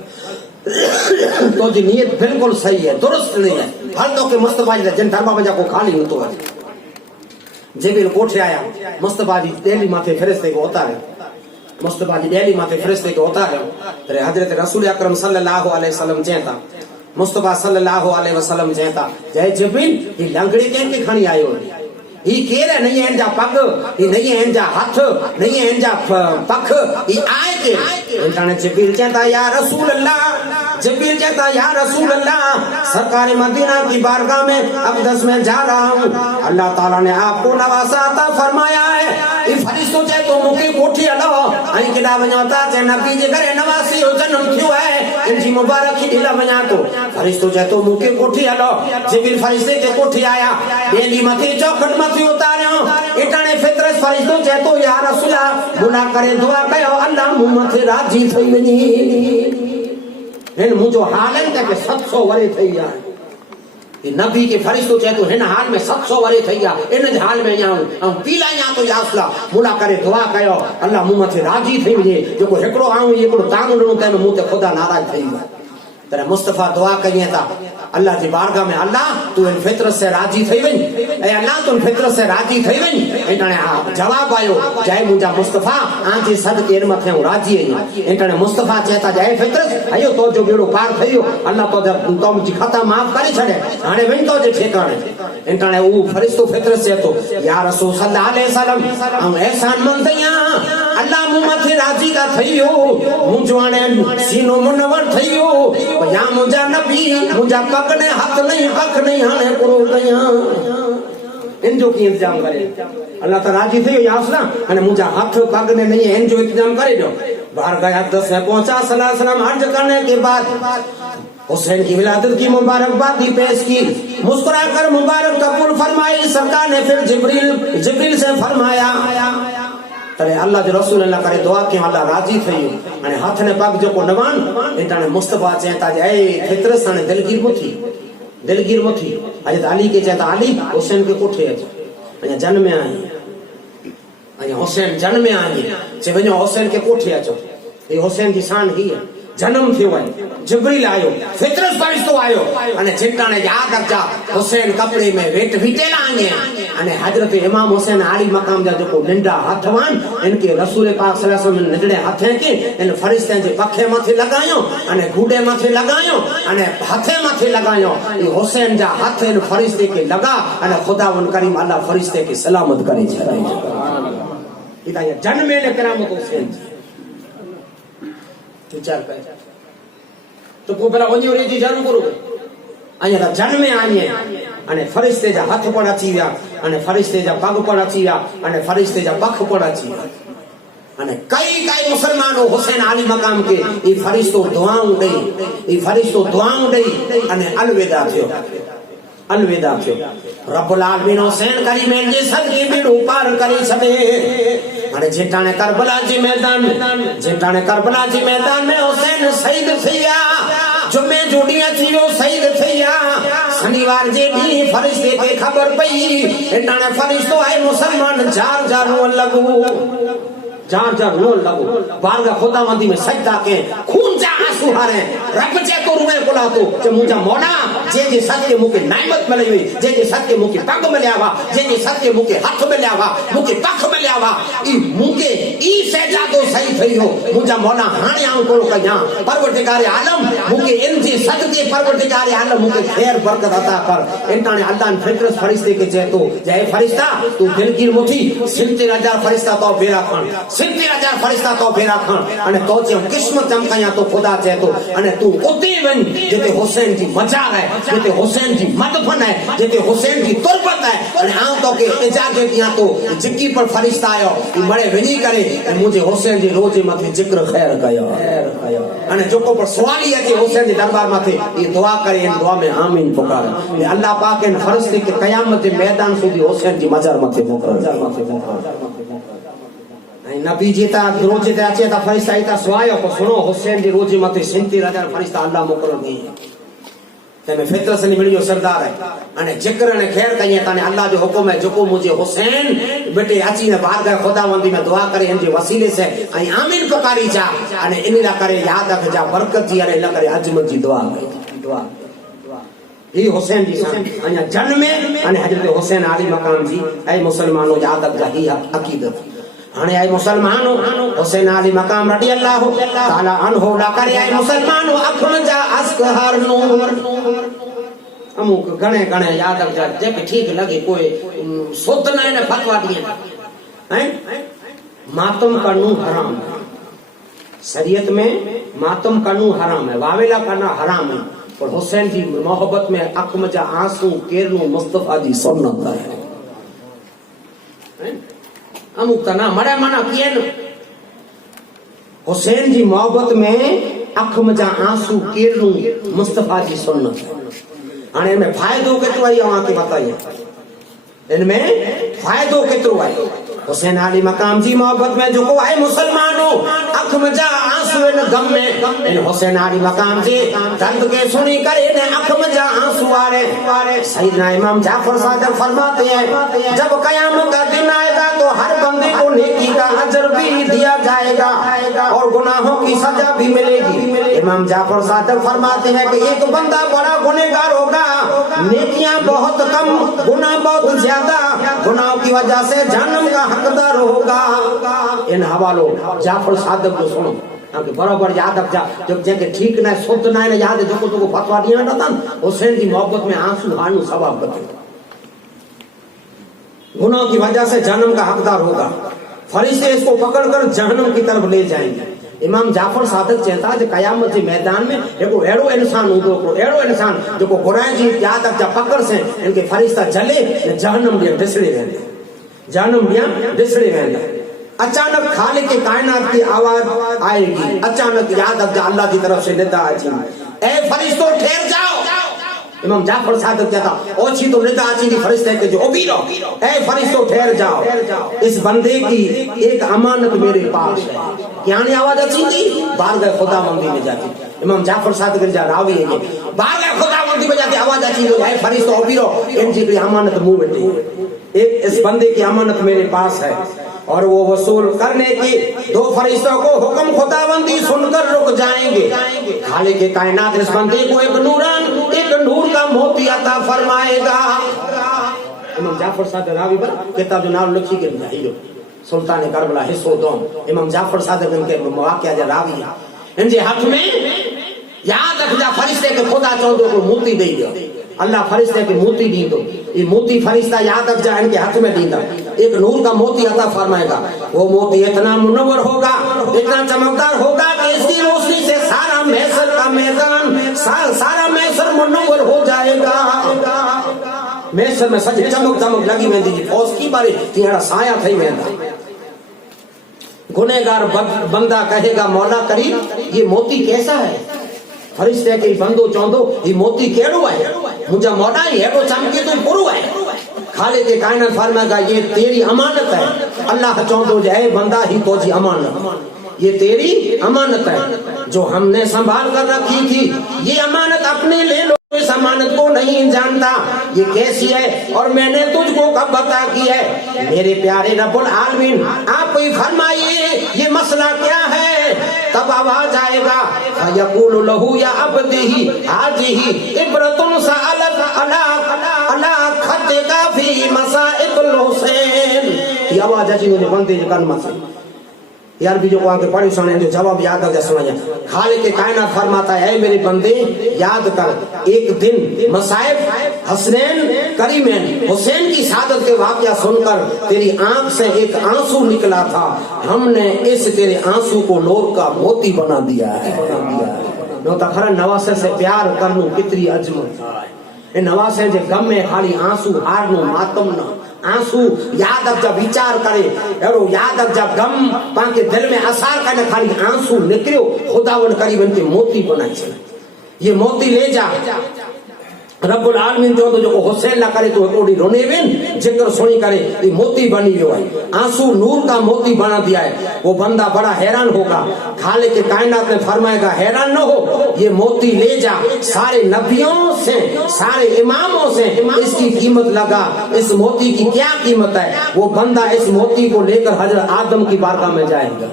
तो जी नियत बिल्कुल सही है दुरुस्त नहीं है हल तो के मुस्तफा जी जिन दरबार में जाको खाली न तो है जिब्रील कोठे आया मुस्तफा जी दिल्ली माथे फरिश्ते को उतारे मुस्तफा जी दिल्ली माथे फरिश्ते को उतारे तेरे हजरत रसूल अकरम सल्लल्लाहु अलैहि वसल्लम चेता मुस्तफा सल्लल्लाहु अलैहि वसल्लम चेता जय जिब्रील ही लंगड़ी के खणी आयो ही केर नहीं है जा पग ही नहीं है जा हाथ नहीं है जा पख ही आए के इंसान जिब्रील कहता या रसूल अल्लाह जिब्रील कहता या रसूल अल्लाह सरकार मदीना की बारगाह में अक़दस में जा रहा हूँ अल्लाह ताला ने आपको नवासा अता फरमाया है ई फरिश्तो चे तो मुके कोठी अलो आई केडा वञाता चे नबी जे घरे नवासी हो जन्म थियो है इनजी मुबारकी ढिला वञा तो फरिश्तो चे तो मुके कोठी अलो जिब्रील फरिश्ते के कोठी आया बेली मथे चौखट मथे उतारियो इटाणे फितरत फरिश्तो चे तो या रसूला बुला करे दुआ कयो अल्लाह मुंह मथे राजी थई वनी हिन मुझो हालन तक 700 वरे थई आ नबी के फरिश्तो चे तो हिन हाल में 700 वरे थई आ इन हाल में आऊं ऐं पीला या तो यासला मुला करे दुआ कयो अल्लाह मुंह मथे राजी थई वने जेको हिकड़ो आऊं हिकड़ो तांग ॾिनो तंहिं मुंह ते खुदा नाराज थई तर मुस्तफा दुआ कई था अल्लाह जी बारगाह में अल्लाह तू इन फितरत से राजी थई वई ए अल्लाह तू इन फितरत से राजी थई वई इन्हने जवाब आयो जय मुंजा मुस्तफा आंजी सदके इन मथे राजी आई इन्हने मुस्तफा चेता जय फितरत आयो तो जो बेड़ो पार थयो अल्लाह तो जब तो मुजी खाता माफ करे छड़े हाने वई तो जे ठिकाणे इन्हने ऊ फरिश्तो फितरत से तो या रसूल सल्लल्लाहु अलैहि वसल्लम हम एहसान मंदया अल्लाह मुंह मथे राजी का थयो मुंजो हाने सीनो मुनवर थयो या मुंजा नबी मुंजा पग ने हाथ नहीं पख नहीं हाने पुरो कया इन जो की इंतजाम करे अल्लाह तो राजी थे यासला अने मुंजा हाथ पग ने नहीं इन जो इंतजाम करे जो बाहर गया 10 में पहुंचा सल्लल्लाहु अलैहि वसल्लम अर्ज करने के बाद हुसैन की विलादत की मुबारकबादी पेश की मुस्कुरा कर मुबारक कबूल फरमाई सरकार ने फिर जिब्रील से फरमाया तरे अल्लाह जो रसूल अल्लाह करे दुआ के अल्लाह राजी थई अने हाथ ने पग जो को नवान इताने मुस्तफा चेता जे ए फितरत साने दिलगीर मुथी अज अली के चेता अली हुसैन के कोठे अज जन्म में आई अज हुसैन जन्म में आई जे वनो हुसैन के कोठे अचो ए हुसैन की शान ही है जन्म थियो है जिब्रील आयो फितरत फरिश्तो आयो अने चिंताने याद रखजा हुसैन कपड़े में वेट विटेला आने अने हजरत इमाम हुसैन आली मकाम जा जो नंढा हाथवान इनके रसूल पाक सल्लल्लाहु अलैहि वसल्लम नंढड़े हाथे के इन फरिश्ते जे पखे मथे लगायो अने गुडे मथे लगायो अने हाथे मथे लगायो ई हुसैन जा हाथ इन फरिश्ते के लगा अने खुदावन करीम अल्लाह फरिश्ते के सलामत करे छे इता ये जन्म में करामत हुसैन विचार कर तो को पहला वनी रे जी जानू करो अया जन्म में आने अने फरिश्ते जा हाथ पण अची विया अने फरिश्ते जा पग पण अची विया अने फरिश्ते जा पख पण अची विया अने कई मुसलमानो हुसैन आली मकाम के ई फरिश्तो दुआऊं दई अने अलविदा थियो रब्बुल आलमीन हुसैन करीम जे सदके बेड़ो पार करे छडे अने जेटाने करबला जी मैदान में हुसैन शहीद थिया जुमे जोड़िया थियो शहीद थिया शनिवार जे दी फरिश्ते के खबर पई इन्हाने फरिश्तो आए मुसलमान जार रो लगो बारगा खुदावंदी में सजदा के खून जा आंसू हारे रब जे तो रुए बोला तो जे मुजा मौला जे सत्य मुके नेमत मिली हुई जे सत्य मुके पग मिल्यावा जे सत्य मुके हाथ मिल्यावा मुके पख मिल्यावा ई मुके ई सजा तो सही थयो मुजा मौला हाने आऊं कोलो कया परवरदिगार आलम मुके इन जे सदके परवरदिगार आलम मुके खैर बरकत अता कर इन्हाने अल्लाह ने फितरत फरिश्ते के जे तो जय फरिश्ता तू दिलगीर मुथी 70,000 फरिश्ता तो बेरा खान 70,000 फरिश्ता तो बेरा खान अने तो जे किस्मत चमकाया तो खुदा चे तो अने तू उते वन जेते हुसैन जी मजार है जेते हुसैन जी मदफन है जेते हुसैन जी तुरबत है अने आ तो के इजाजत दिया तो जिक्की पर फरिश्ता आयो ई मरे वनी करे मुझे हुसैन जी रोजे मथे जिक्र खैर कयो अने जोको पर सवाली है कि हुसैन जी दरबार मथे ये दुआ करे इन दुआ में आमीन पुकार अल्लाह पाक इन फरिश्ते के कयामत के मैदान सुधी हुसैन जी मजार मथे मोकल नबी जेता रोजे ते अचे ता फरिश्ता इता सुवायो को सुनो हुसैन जी रोजे मथे 70,000 फरिश्ता अल्लाह मोकल दी तने फितरत से मिलियो सरदार है अने जिक्र ने खैर कई तने अल्लाह जो हुक्म है जोको मुझे हुसैन बेटे अची ने बारगाह खुदावंदी में दुआ करे इनजे वसीले से आई आमीन पुकारी जा अने इनिला करे याद रख जा बरकत जी अने न करे अजमत जी दुआ ये हुसैन जी सान अने जन्म में अने हजरत हुसैन आली मकाम जी ऐ मुसलमानो याद रख जा ही अकीदत हाणे आई मुसलमानो हुसैन अली मकाम रडी अल्लाह ताला अनहु ला करे आई मुसलमानो अखुन जा अस्कहर नूर अमुक घणे घणे याद जा जेके ठीक लगे कोई सुत न ने फतवा दिए हैं मातम करना हराम है शरीयत में मातम करना हराम है वावेला करना हराम है और हुसैन जी मोहब्बत में अख में जा आंसू केरनो मुस्तफा जी सुन्नत है अमुक तना मरे माना किए न हुसैन जी मोहब्बत में अख में जा आंसू केरनो मुस्तफा जी सुन्नत है हाणे में फायदो केतिरो आई अवां खे बताइए इनमें फायदो केतिरो आहे हुसैन अली मकाम जी मोहब्बत में जो को आहे मुसलमानो अख में जा आंसू इन गम में इन हुसैन अली मकाम जी दर्द के सुनी करे ने अख में जा आंसू आ रहे सैयदना इमाम जाफर सादिक फरमाते हैं जब कयामत का दिन आएगा तो हर बंदे को नेकी का अजर भी दिया जाएगा और गुनाहों की सजा भी मिलेगी इमाम जाफर सादिक फरमाते हैं कि एक बंदा बड़ा गुनहगार होगा नेकियां बहुत कम गुनाह बहुत ज्यादा गुनाहों की वजह से जहन्नम का हकदार होगा इन हवालो जाफर सादिक को सुनो ताकि बराबर याद रख जा जब जेके ठीक ना शुद्ध ना याद जो को फतवा दिया ना हुसैन की मोहब्बत में आंसू हानु सवाब बचे गुनाह की वजह से जहन्नम का हकदार होगा फरिश्ते इसको पकड़कर जहन्नम की तरफ ले जाएंगे इमाम जाफर सादिक चेता जो कयामत के मैदान में एगो एड़ो इंसान हूंदो एड़ो इंसान जो गुनाह जी याद रख जा पकड़ से इनके फरिश्ता जले जहन्नम में ढिसड़े वेंदे जहन्नम में ढिसड़े वेंदे अचानक खालिक के कायनात की आवाज आएगी अचानक याद रख जा अल्लाह की तरफ से निदा आएगी ए फरिश्तों ठहर जाओ इमाम जाफर सादिक कहता ओछी तो निदा आची फरिश्ते के जो ओबी रहो ए फरिश्तों ठहर जाओ इस बंदे की एक अमानत मेरे पास है क्या नहीं आवाज अच्छी थी बारगाह खुदावंदी में जाती इमाम जाफर सादिक जा रावी है बारगाह खुदावंदी में जाती आवाज अच्छी तो ए फरिश्तों ओबी रहो इनकी कोई अमानत मुंह बैठी एक इस बंदे की अमानत मेरे पास है और वो वसूल करने की दो फरिश्तों को हुक्म खुदावंदी सुनकर रुक जाएंगे खालिक के कायनात इस बंदे को एक नूर का मोती अता फरमाएगा इमाम जाफर सादिक रावी पर किताब जो नाम लिखी के हीरो सुल्तान करबला हिस्सो दोम इमाम जाफर सादिक इनके वाकया जा रावी है इनके हाथ में याद रख जा फरिश्ते के खुदा चौदो को मोती दे दियो अल्लाह फरिश्ते के मोती दी दो ये मोती फरिश्ता याद रख जा इनके हाथ में दीदा एक नूर का मोती अता फरमाएगा वो मोती इतना मुनव्वर होगा इतना चमकदार होगा कि इसकी रोशनी से सारा मैसर का मैदान सारा मैसर मुनव्वर हो जाएगा मैसर में सच चमक चमक लगी वेंदी फौज की बारी तीड़ा साया थई वेंदा गुनहगार बंदा कहेगा मौला करीम ये मोती कैसा है फरिश्ते के बंदो चौंदो ये मोती केड़ो है मुझे मौला ही है वो चमके तो पुरु है खालिक के कायनात फरमाएगा ये तेरी अमानत है अल्लाह चौंदो जाए बंदा ही तो जी अमानत ये तेरी अमानत है जो हमने संभाल कर रखी थी ये अमानत अपने ले लो इस अमानत को नहीं जानता ये कैसी है और मैंने तुझको कब बता की है मेरे प्यारे रब्बुल आलमीन आप ही फरमाइए ये मसला क्या है तब आवाज आएगा फयकुलु लहू या अब्दी हाजिही इब्रतुन सअलत अला अला खतका फी मसाइल हुसैन ये आवाज अची मुझे बंदे जे कान में यार भी जो आगे पढ़ी सुने जो जवाब याद आ जा सुनाया खालिक के कायनात फरमाता है मेरे बंदे याद कर एक दिन मसाइब हसनैन करीमैन हुसैन की शहादत के वाकया सुनकर तेरी आंख से एक आंसू निकला था हमने इस तेरे आंसू को नूर का मोती बना दिया है नो तखर नवासे से प्यार करनू कितनी अजमत है नवासे जे गम में खाली आंसू हारनो मातम ना आंसू याद अब जब विचार करे एरो याद अब जब गम पाके दिल में असर करने खाली आंसू निकलियो खुदावन करीबन के मोती बनाई छे ये मोती ले जा रब्बुल आलमीन जो तो हुसैन ला करे तो कोडी रोने वेन जिक्र सुनी करे ये मोती बनी हुआ है आंसू नूर का मोती बना दिया है वो बंदा बड़ा हैरान होगा खालिक के कायनात में फरमाएगा हैरान न हो ये मोती ले जा सारे नबियों से सारे इमामों से इसकी कीमत लगा इस मोती की क्या कीमत है वो बंदा इस मोती को लेकर हजरत आदम की बारगाह में जाएगा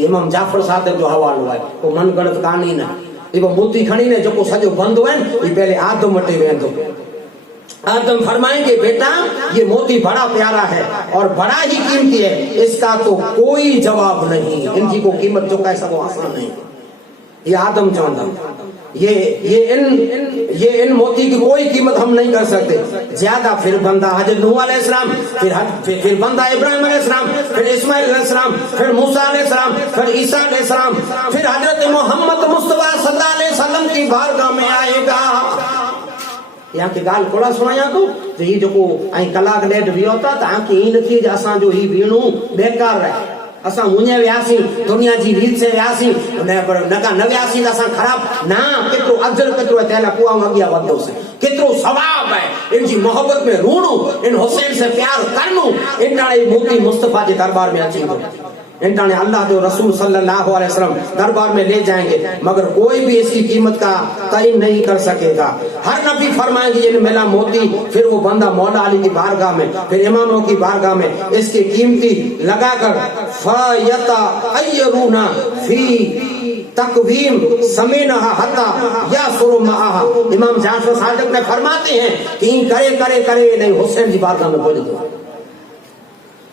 इमाम जाफर सादिक जो हवालो हुआ है वो मन गणत कहानी ना वो मोती खणी ने जो सजो बंद हुआ ये पहले आदम वटे वेंदो आदम फरमाएंगे बेटा ये मोती बड़ा प्यारा है और बड़ा ही कीमती है, इसका तो कोई जवाब नहीं, इनकी को कीमत जो कैसा वो आसान नहीं। ये आदम चौंदा ये इन मोती की कोई कीमत हम नहीं कर सकते ज्यादा। फिर बंदा हजरत नूह अलैहिस्सलाम, फिर बंदा इब्राहिम अलैहिस्सलाम, फिर इस्माइल अलैहिस्सलाम, फिर मूसा अलैहिस्सलाम, फिर ईसा अलैहिस्सलाम, फिर हजरत मोहम्मद मुस्तफा सल्लल्लाहु अलैहि वसल्लम की बारगाह में आएगा। यहाँ की गाल कोड़ा सुनाया तो ये जो कलाक लेट भी होता ताकि इन थी असा जो ही बीणू बेकार रहे। असा मुझे व्यासी दुनिया जी रीत से व्यासी न व्यासी असा खराब ना केतरो अजर केतरो है तेला कुआ अगिया वधो से केतरो सवाब है इन जी मोहब्बत में रूणू, इन हुसैन से प्यार करनू, इन डाले मोती मुस्तफा के दरबार में अची दो, इंटाने अल्लाह के रसूल सल्लल्लाहु अलैहि वसल्लम दरबार में ले जाएंगे, मगर कोई भी इसकी कीमत का तयन नहीं कर सकेगा। हर नबी फरमाएंगे ये मिला मोती, फिर वो बंदा मौला अली की बारगाह में, फिर इमामों की बारगाह में इसकी कीमती लगाकर फयता अयरूना फी तकवीम समीनहा हत्ता या सुरुमहा। इमाम जाफर सादिक ने फरमाते हैं कि करे करे करे नहीं हुसैन की बारगाह में बोल दो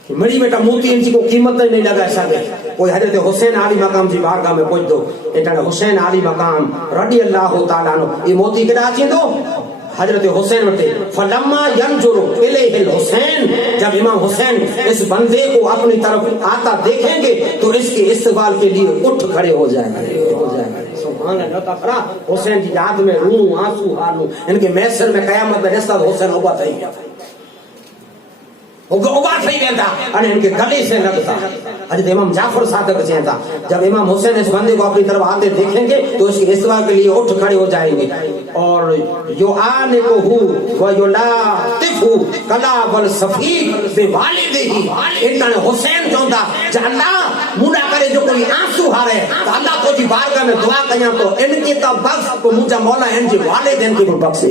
मरी बेटा मोती इनकी को कीमत नहीं लगा सके। कोई हजरत हुसैन आली मकाम जी बारगाह में पहुंच दो इन्हें हुसैन आली मकाम रडी अल्लाह ताला नो ये मोती केड़ा थींदो हजरत हुसैन वटे फलम्मा यंजुरु इलैहिल हुसैन। जब इमाम हुसैन इस बंदे को अपनी तरफ आता देखेंगे तो इसके इस्तकबाल के लिए उठ खड़े हो जाएंगे। सुभान अल्लाह। हुसैन की याद में रू आंसू हारू इनके मैसर में कयामत में रिश्ता हुसैन उबा थई गया उबा थई वेंदा अने इनके गले से लगता। हजरत इमाम जाफर सादिक कहता जब इमाम हुसैन इस बंदे को अपनी तरफ आते देखेंगे तो इसके इस्तकबाल के लिए उठ खड़े हो जाएंगे और यो आने को हु व यो लातिफु कलाबल सफी बे वालिदिही। इन्होंने हुसैन चौंदा ज अल्लाह मुंडा करे जो कोई आंसू हारे तो अल्लाह तो जी बारगाह में दुआ कया तो इनके तो बख्श तो मुझा मौला इनके वालिदैन के बख्शे।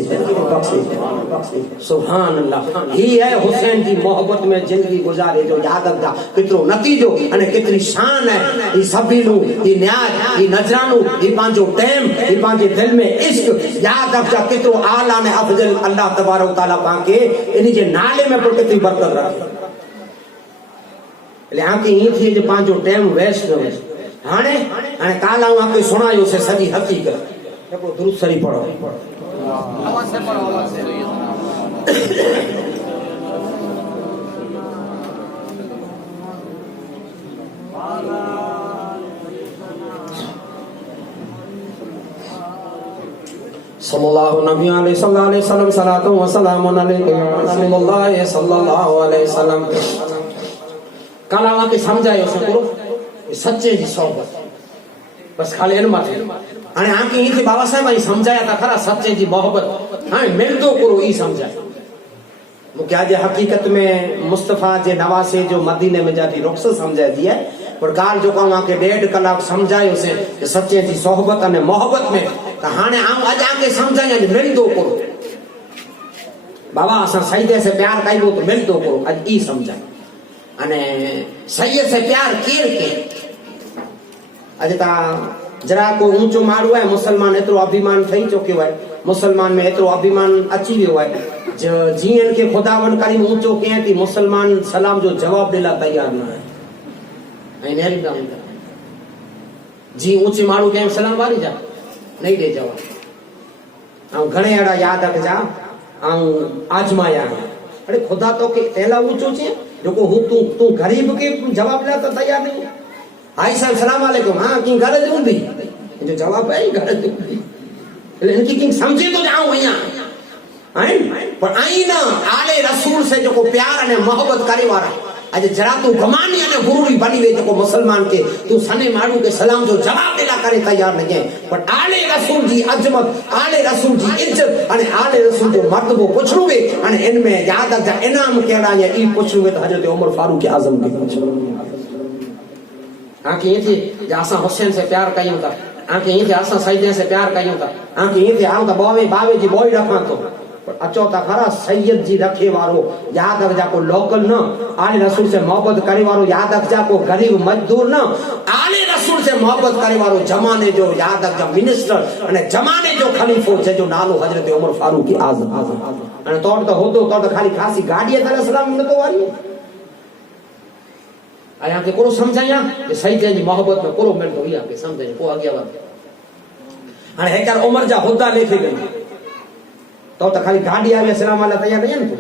सुभान अल्लाह। ही है हुसैन की मोहब्बत में जिंदगी गुजारे जो यादत का कितरो नतीजो अने कितनी शान है। ये सभीनु ये न्याय ये नजरानू ये पांचो टाइम ये पांचे दिल में इश्क यादत का कितरो आला ने अफजल अल्लाह तबारक तआला पाके इन्हीं जे नाले में पर कितनी बरकत रखे। એટલે આંકી ઈ થી જે પાંચો ટાઈમ વેસ્ટ ન વેસ્ટ હાણે અને કાલ હું આંકે સુણાયો છે સદી હકીકત એકલો દુરુદ શરીફ પઢો નમસ્તે सल्लल्लाहु अलैहि वसल्लम सलातो व सलामुन अलैहि रसूलुल्लाह सल्लल्लाहु अलैहि वसल्लम। काला के समझायो से करो सच्चे जी सोबत बस खाली इन मत अने आके ई बाबा साहब ई समझाया था खरा सच्चे जी मोहब्बत हां मिलतो करो ई समझाया मुके आज हकीकत में मुस्तफा जे नवासे जो मदीने में जाती रुख समझाई दी है पर गाल जो कहूं आके 1.5 कलाक समझायो से सच्चे जी सोहबत अने मोहब्बत में त हाने आऊं आज आके समझाया मिलतो करो बाबा असा सईदे से प्यार कइबो तो मिलतो करो आज ई समझाया अने सैयद से प्यार केर के अज ता जरा को ऊंचो मारू है मुसलमान एतरो अभिमान थई चुक्यो है मुसलमान में एतरो अभिमान अची वियो है जीअन के खुदावन करीम ऊंचो के थी मुसलमान सलाम जो जवाब देला तैयार ना है नेरी का जी ऊंचे मारू के सलाम वारी जा नहीं दे जवाब आ घणे एड़ा याद रख जा आ आजमाया अरे खुदा तो के तेला ऊंचो छे जो को हूं तू गरीब के जवाब देला तो तैयार नहीं आई साहब सलाम वालेकुम हां की गरज हुंदी जो जवाब है गरज हुंदी એટલે इनकी की समझे तो जाऊं અહીંયા हैं पर आई ना आले रसूल से जो को प्यार ने मोहब्बत करे वाला आज जरा तू गमानी ने गुरुरी बनी वे जो को मुसलमान के तू सने मारू के सलाम जो जवाब देला करे तैयार नहीं है पर आले रसूल जी अजमत आले रसूल जी इज्जत अने आले रसूल जो मर्तबो पूछणो वे अने इनमें याद जा इनाम केड़ा या ई पूछणो वे तो हजरत उमर फारूक आजम के पूछणो आके ये थी जासा हुसैन से प्यार कयूं था आके ये थी आसा सईदे से प्यार कयूं था आके ये थी आऊं तो बावे जी बोई रखा तो अचो त खरा सैयद जी रखे वारो याद रख जाको लोकल न आले रसूल से मोहब्बत करे वारो याद रख जाको गरीब मजदूर न आले रसूल से मोहब्बत करे वारो जमाने जो याद रख जा मिनिस्टर अने जमाने जो खलीफो जे जो नालो हजरत उमर फारूक आजम अने तोड़ तो होतो तो खाली खासी गाड़ी तले सलाम न तो वारी आया के कोरो समझाया कि सही जी मोहब्बत में कोरो मिल तो या के समझे को आगे वा अने हेकर उमर जा हुद्दा लेखे गई तो खाली गाड़ी आवे सलाम वाला तैयार नहीं तो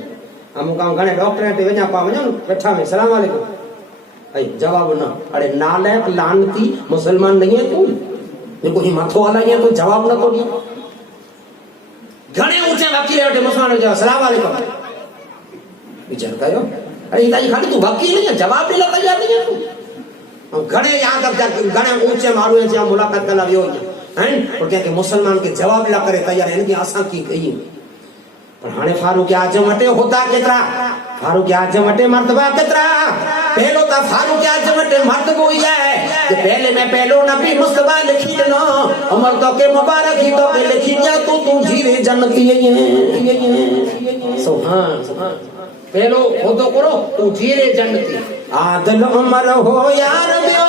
हम गांव घणे डॉक्टर ते वञा पा वञो बैठा में सलाम वालेकुम ऐ जवाब न अरे नालायक लानती मुसलमान नहीं है तू देखो ही माथो वाला है तो जवाब न तो दी घणे ऊंचे वकील है मुसलमान जो सलाम वालेकुम विचार कयो अरे इताई खाली तू वकील है जवाब देला तैयार नहीं है तू घणे याद रख जा घणे ऊंचे मारू है जे मुलाकात कला वियो हैं और क्या के मुसलमान के जवाब ला करे तैयार है इनकी आशा की कही पर हाने फारूक आजम वटे होता केतरा फारूक आजम वटे मर्तबा केतरा पहलो ता फारूक आजम वटे मर्तबो ही है कि पहले मैं पहलो नबी मुस्तफा लिखी ना उमर तो के मुबारक ही तो के लिखी जा तू जीरे जन्नती है सुभान पहलो हो तो करो तू जीरे जन्नती आदल उमर हो यार बियो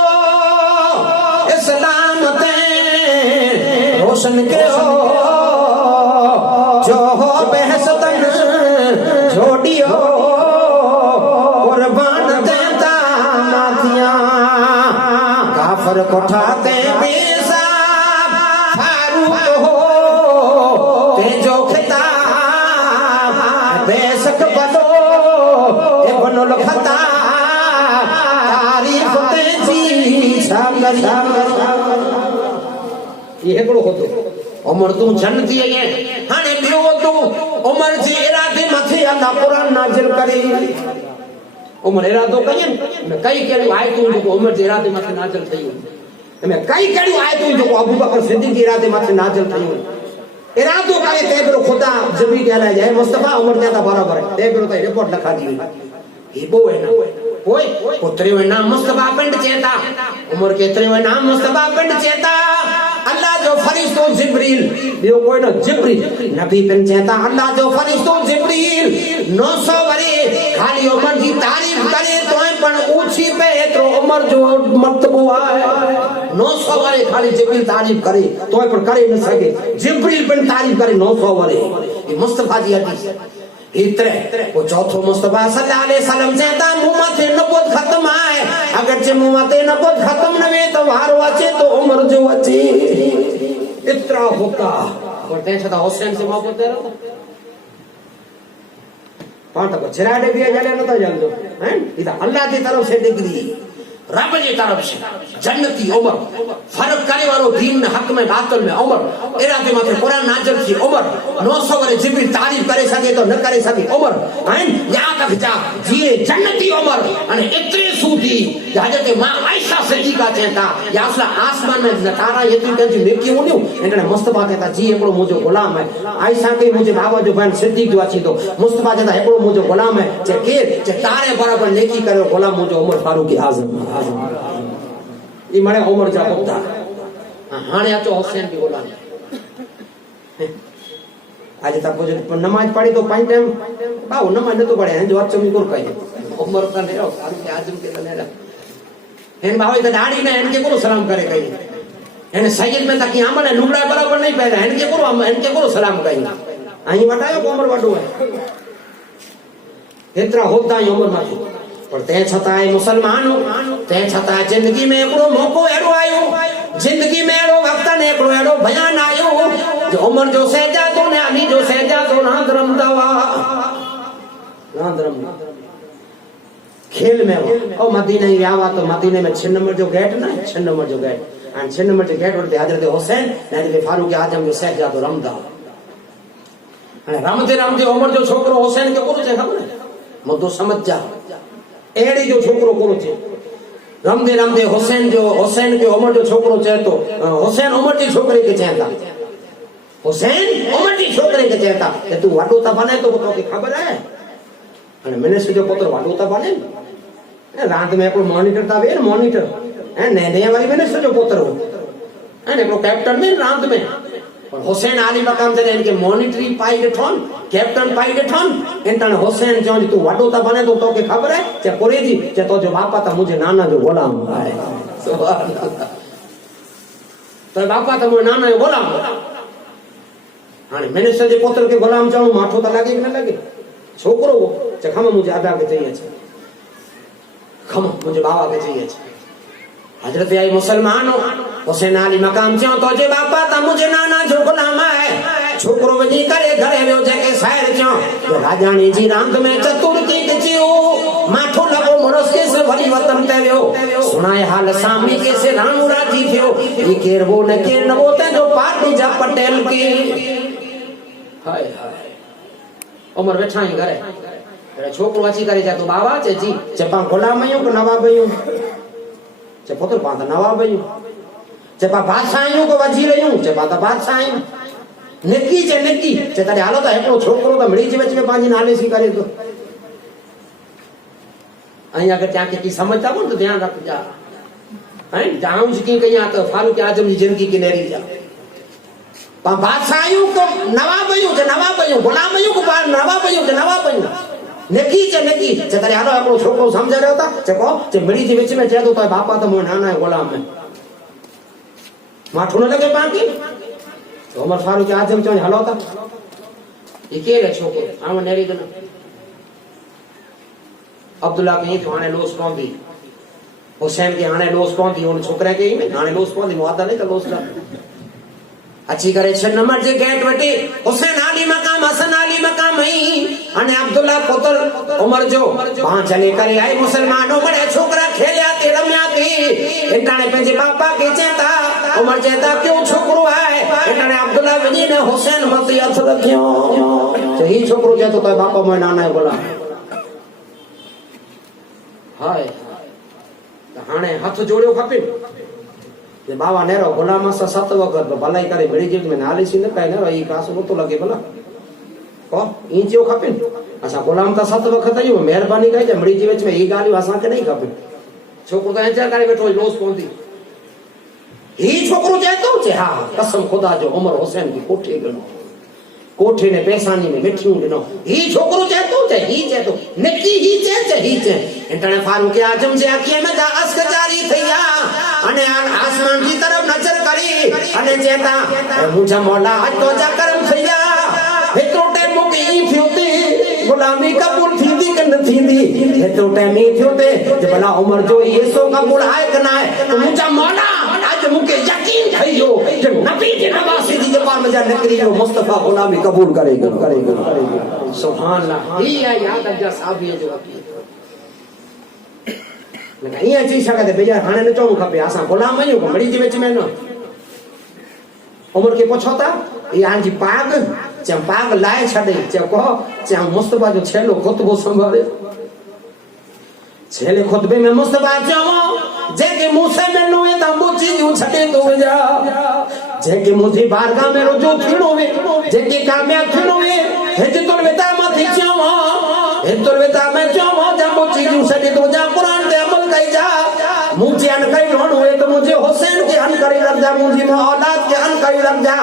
इस्लाम ते रोशन के हो जो हो बहसतन छोड़ियो कुर्बान देता मातिया काफर कोठाते बेसाब फारूक हो ते जो खिताब बेशक बदो इब्नुल खत्ताब तारीफ ते जी सागर ये एकड़ो होतो उमर तू जन्नती है हाने बियो तू उमर जी इरादे मथे अल्लाह कुरान नाजिल करे उमर इरादो कयन मैं कई केड़ी आए तू जो उमर जी इरादे मथे नाजिल थई मैं कई केड़ी आए तू जो अबू बकर सिद्दीक जी इरादे मथे नाजिल थई इरादो करे ते बरो खुदा जबी कहला जाए मुस्तफा उमर ज्यादा बराबर है ते बरो तो रिपोर्ट लिखा दी ही बो है ना ओए पुत्री वे नाम मुस्तफा पिंड चेता उमर के तरे वे नाम मुस्तफा पिंड चेता अल्लाह जो फरिश्तो जिब्रील बियो कोई ना जिब्रील नबी पिन चेता अल्लाह जो फरिश्तो जिब्रील 900 वरे खाली उमर जी तारीफ करे तोए पण ऊंची पे तो उमर जो मर्तबो है 900 वरे खाली जिब्रील तारीफ करे तोए पण करे न सके जिब्रील पिन तारीफ करे 900 वरे ये मुस्तफा जी हदीस इतरे वो चौथो मुस्तफा सल्लल्लाहु अलैहि वसल्लम चेता मुंह माथे नबूत खत्म आए अगर जे मुंह माथे नबूत खत्म न वे तो वारो अचे तो उमर जो अचे इतना होता और ते छता हुसैन से मोहब्बत दे रहा पांच तक चिराडे भी जले न तो जल्दो हैं इदा अल्लाह की तरफ से डिग्री रब जी तरफ से जन्नती उमर फर्क करे वालो दीन में हक में बातिल में उमर इरादे माथे कुरान नाजिल थी उमर 900 वरे जिब्रील तारीफ करे सके तो न करे सके उमर हैं याद रख जा जीरे जन्नती उमर अने इतने सूदी हजरत मां आयशा सिद्दीका चेता या असला आसमान में नतारा ये तू कंजी मिर्की होनियो एने मुस्तफा कहता जी एकड़ो मुजो गुलाम है आयशा के मुझे बाबा जो बहन सिद्दीक जो अची तो मुस्तफा कहता एकड़ो मुजो गुलाम है जे के जे तारे बराबर नेकी करे गुलाम मुजो उमर फारूक आजम ये मने उमर जा होता हाने आचो हुसैन भी बोला आज तक जो नमाज पढ़ी तो पांच टाइम बाऊ नमाज न तो पढ़े हैं जो अच्छो मी कोर कहे उमर का ने फारूक आजम के तने हेन बाऊ तो दाढ़ी में इनके को सलाम करे कही हेन सैयद में तक यहां मने लुगड़ा बराबर नहीं पहना इनके को सलाम कही आई वटायो उमर वडो है इतना होता है उमर माथी पर ते छताए मुसलमानो ते छताए जिंदगी में एकड़ो मौको एड़ो आयो जिंदगी में एड़ो वक्त ने एकड़ो एड़ो बयान आयो जो उमर जो सहजादो ने अली जो सहजादो ना रमदावा खेल में ओ मदीने आवा तो मदीने में 6 नंबर जो गेट ना 6 नंबर जो गेट एंड 6 नंबर जो गेट और हजरत हुसैन ने फारूक आजम जो सहजादो रमदावा अने रमदे उमर जो छोकरो हुसैन के कोरो छे खबर है मुद्दो समझ जा एड़ी जो छोकरो कोरो छे रमदे हुसैन के उमर जो छोकरो छे तो हुसैन उमर जी छोकरे के चेता हुसैन उमर जी छोकरे के चेता ए तू वाडो ता बने तो तोके खबर है अने मिनिस्टर जो पुत्र वाडो ता बने ए रात में को मॉनिटर ता वे मॉनिटर ए ने वाली मिनिस्टर जो पुत्र हो ए ने को कैप्टन में रात में और हुसैन आली मकाम जॾहिं इनके मॉनिटरी पाई ॾिठोन कैप्टन पाई ॾिठोन इन तण हुसैन चवंदी तूं वॾो त बने तोखे ख़बर आहे चे कुरेजी चे तुंहिंजो बापा त मुंहिंजे नाना जो ग़ुलाम आहे सुभान अल्लाह तो बापा त मुंहिंजे नाना जो ग़ुलाम हाणे मिनिस्टर जे पुत्र खे ग़ुलाम चवणो माठो त लॻे कि न लॻे छोकिरो हो चे खम मुंहिंजे आदा खे चई अच खम मुंहिंजे बाबा खे चई अच हजरत आई मुसलमान हुसैन आली मकाम चयो तुंहिंजे बापा त मुंहिंजे नाना जो ग़ुलाम आहे छोकिरो वञी करे घरे वियो जेके शाइर चयो राजाणी जी रांद में चतुर्थी ॾिचियो माठो लॻो मुड़ुस केस वरी वतन ते वियो सुणाए हाल सामी केस राणू राजी थियो ई केर वो न केर न वो तंहिंजो पार्टी जा पटेल के हाय हाय उमर वेठा ई घरे छोकिरो अची करे चए तूं बाबा चे जी चे पां ग़ुलाम आहियूं कि नवाब आहियूं चे पुत्र पां त नवाब आहियूं चे पां बादशाह आहियूं कि वज़ीर आहियूं चे पां त बादशाह आहियूं निकी चे निकी चे तॾहिं हालो त हिकिड़ो छोकिरो त मिड़ी जे विच में पंहिंजी नाले सी करे थो ऐं अगरि तव्हांखे की सम्झता कोन त ध्यानु रखजा ऐं जाऊं कीअं कई आहे त फारूक आजम जी ज़िंदगी किनेरी जा पां बादशाह आहियूं कि नवाब आहियूं चे नवाब आहियूं ग़ुलाम आहियूं कि नवाब आहियूं चे नवाब आहियूं निकी चे तॾहिं हालो हिकिड़ो छोकिरो सम्झ रहियो था जेको चे मिड़ी जे विच में चए थो त बापा त मुंहिंजो नाना जो ग़ुलाम आहे माठो न लॻे पाण खे उमर फारूक आजम चवनि हलो था ये केर है छोकिरो हाणे नेरी न अब्दुल्ला खे ईअं थियो हाणे लोस पवंदी हुसैन खे हाणे लोस पवंदी हुन छोकिरे खे ई हाणे लोस पवंदी वादा नहीं त लोस न अची करे 6 नंबर जे गेट वटि हुसैन आली मकाम हसन आली मकाम ही अने अब्दुल्ला पुत्र उमर जो पां चले करे आए मुसलमानों बड़े छोकरा खेलिया ते रमिया ते इटाने पंहिंजे बापा खे चेता उमर चेता क्यों छोकरो आहे इटाने अब्दुल्ला वञी ने हुसैन मथे हथ रखियो तो ही छोकरो चेतो त बापा मोए नाना जो ग़ुलाम हाय हाणे हथ जोड़ियो खपे ये बाबा नेरो ग़ुलाम सा 7 वक्त भलाई करे मिड़ी जे में नाले सी न काई न ई कास वो तो लगे भला को ई जो खपे अच्छा ग़ुलाम ता 7 वक्त आयो मेहरबानी कई जे मिड़ी जे विच में ई गाली असा के नहीं खपे छोकरो तो एंजॉय करे बैठो रोज पहुंदी ही छोकरो चाहतो छे हां कसम खुदा जो उमर हुसैन की कोठी गनो कोठे ने पैसानी में मिठियूं ॾिनो ही छोकरो चएतो चे ही चएतो निकी ही चे ही चे इंटरने फारूक आजम जे अखिए में दास जारी थैया अने आसमान की तरफ नजर करी अने चेता मुझा मौला आज तो जा करम थैया हेतो टाइम मुके ई थियोते गुलामी कबूल थींदी कि न थींदी हेतो टाइम ई थियोते जे भला उमर जो ये सो कबूल है कि ना है तो मुझा मौला आज मुके यकीन थइयो जे नबी जे नवासी जी जबान में जा निकरी जो मुस्तफा गुलामी कबूल करेगा सुभान अल्लाह ही है याद अजा साबिय जो लगा ये चीज सके भैया हाने न चों खपे असा गुलाम आयो मड़ी जे विच में न उमर के पूछोता ये आंजी पाग चे पाग लाए छडे चे को चे मुस्तफा जो छेलो खुतबो संभाले छेले खुतबे में मुस्तफा चो जेके मूसे में नोए ता मुची जो छडे तो जा जेके मुजी बारगाह में रोजो थिनो वे जेके कामयाब थिनो वे हिजतुल विदा मथी चो हिजतुल विदा में चो जा मुची जो छडे तो जा कुरान ते अमल कई जा मुझे अन कई लोन हुए तो मुझे हुसैन के अन करी लग जा मुझे औलाद के अन करी लग जा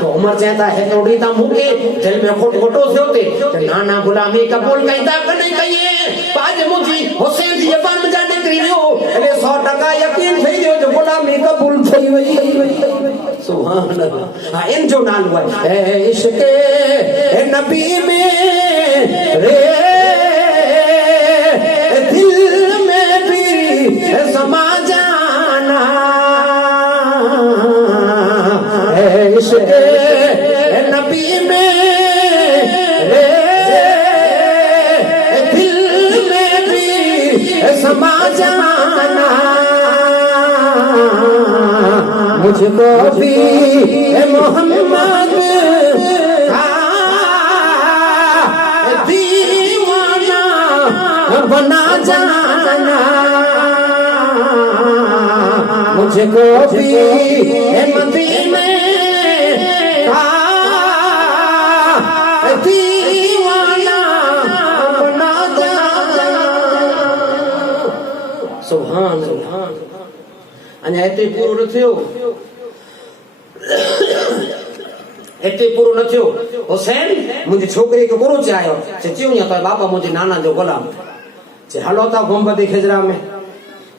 तो उमर कहता है थोड़ी ता मुके दिल में खोट खोटो होते कि नाना गुलामी कबूल कईदा कि नहीं कहिए पाज मुझी हुसैन जी जबान में जाने करियो अरे 100% यकीन થઈ ગયો जो गुलामी कबूल થઈ वई सुभान अल्लाह हां इन जो नाल हुआ है इश्क ए नबी में रे दिल में भी समा जाना है इश्क ए नबी में रे दिल में भी समा जाना मुझको भी मोहम्मद का दीवाना बना जाना मुझको भी मदीने का दीवाना बना जाना सुभान अञा हिते पूरो थियो एते पूरो न थियो हुसैन मुंहिंजे छोकिरे खे कोरो चाहियो चयो या त बाबा मुंहिंजे नाना जो गुलाम चे हलो था गुंबद खिजरा में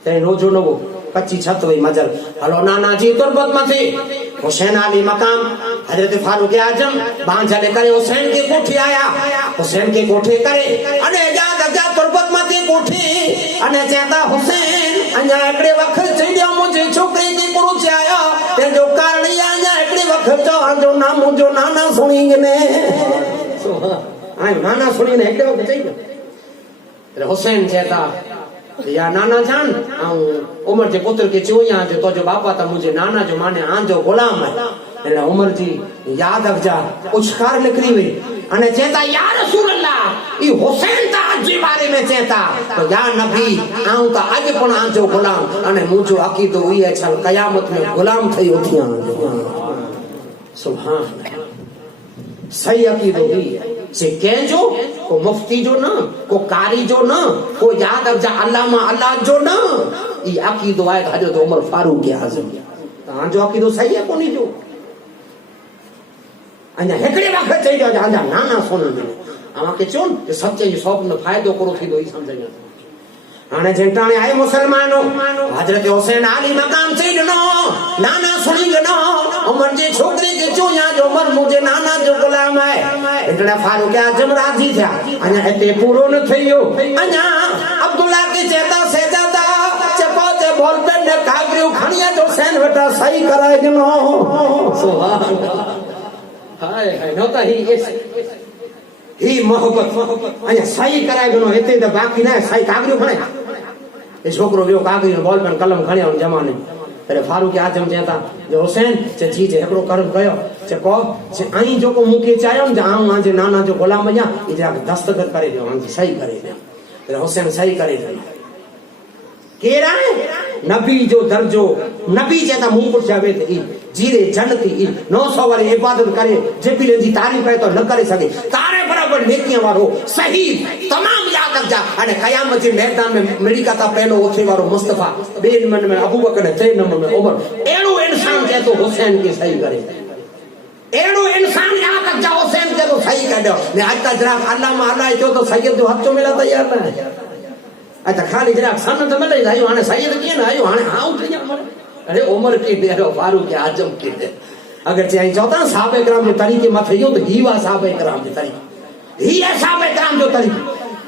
ते रोजो न वो कच्ची छत हुई मजल हलो नाना जी तुरबत मथे हुसैन अली मकाम हजरत फारूक आजम बांझा करे हुसैन के कोठे आया हुसैन के कोठे करे अने याद अगा तुरबत मथे कोठे अने चेता हुसैन अञा एकड़े वक्त चइया मुझे छोकरे के कोरो चाहियो ते जो कारण अञा एकड़े वक्त जो नाम जो नाना सुनी ने आई नाना सुनी ने एकड़े वक्त चइया हुसैन चेता या नाना जान उमर जे पुत्र के चोया जो तो जो बापा था मुझे नाना जो माने आन जो गुलाम है એટલે ઉમરજી યાદ અગજા ઉછકાર નીકળી વે અને ચેતા યા રસૂલ અલ્લાહ ઈ હુસૈન તા અજી બારે મે ચેતા તો યા નબી આઉં તા આજ પણ આજો ગુલામ અને મુજો અકીદો ઈ છે કયામત મે ગુલામ થઈ ઉઠ્યા સુભાન सही अकीदो ही से कहजो को मुफ्ती जो ना को कारी जो ना को याद अगजा अल्लामा अल्लाह जो ना ई अकीदो आए हजरत उमर फारूक आजम ता जो अकीदो सही है कोनी जो अञा हेकड़े वक्त चई जो अञा नाना सोन में आमा के चोन के सच्चे जो स्वप्न फायदो करो थी दो ई समझ हाने जेंटाणे आए मुसलमानो हजरत हुसैन अली मकाम चई नो नाना सुनी नो उमर जे छोकरे के चोया जो उमर मुझे नाना जो गुलाम है इतने फारूक आजम राजी था अञा एते पूरो न थयो अञा अब्दुल्ला के चेता सेजादा चपो ते बोल पे ने कागरियो खणिया जो हुसैन बेटा सही कराए नो सुभान हाय हाय नोता ही मोहब्बत अञा सही कराए नो एते त बाकी ना सही कागरियो खणे ए छोकरो वियो कागरियो बोल पेन कलम खणिया उन जमाने अरे फारूक आजम चेता जो हुसैन चे जी जे एकड़ो कर्म कयो चे को चे आई जो को मुके चायो न आऊं आजे नाना जो गुलाम बणिया ई जा दस्तखत करे दियो हां सही करे दियो अरे हुसैन सही करे दियो केरा नबी जो दर्जो नबी जेता मुंह पर जावे थी जीरे जन्नती 900 वाली इबादत करे जेपी जी तारीफ करे तो न करे सके तारे बराबर नेकियां वारो सही तमाम याद रख जा अने कयामत के मैदान में अमेरिका ता पहलो ओथे वारो मुस्तफा बे नंबर में अबू बकर थे नंबर में उमर एड़ो इंसान जे तो हुसैन के सही करे एड़ो इंसान याद रख जा हुसैन के तो सही कर दो ने आज तक जरा अल्लाह अल्लाह जो तो सैयद जो हाथ मिला तैयार ना है अच्छा खाली जरा सन तो मिले आयो हाने सैयद के ना आयो हाने हां उठ जा अरे उमर के बेरो फारूक आजम के अगर चाहे चौथा साहब इकराम जो तरीके मथे यो तो ही वा साहब इकराम जो तरीके ही है साहब इकराम जो तरीके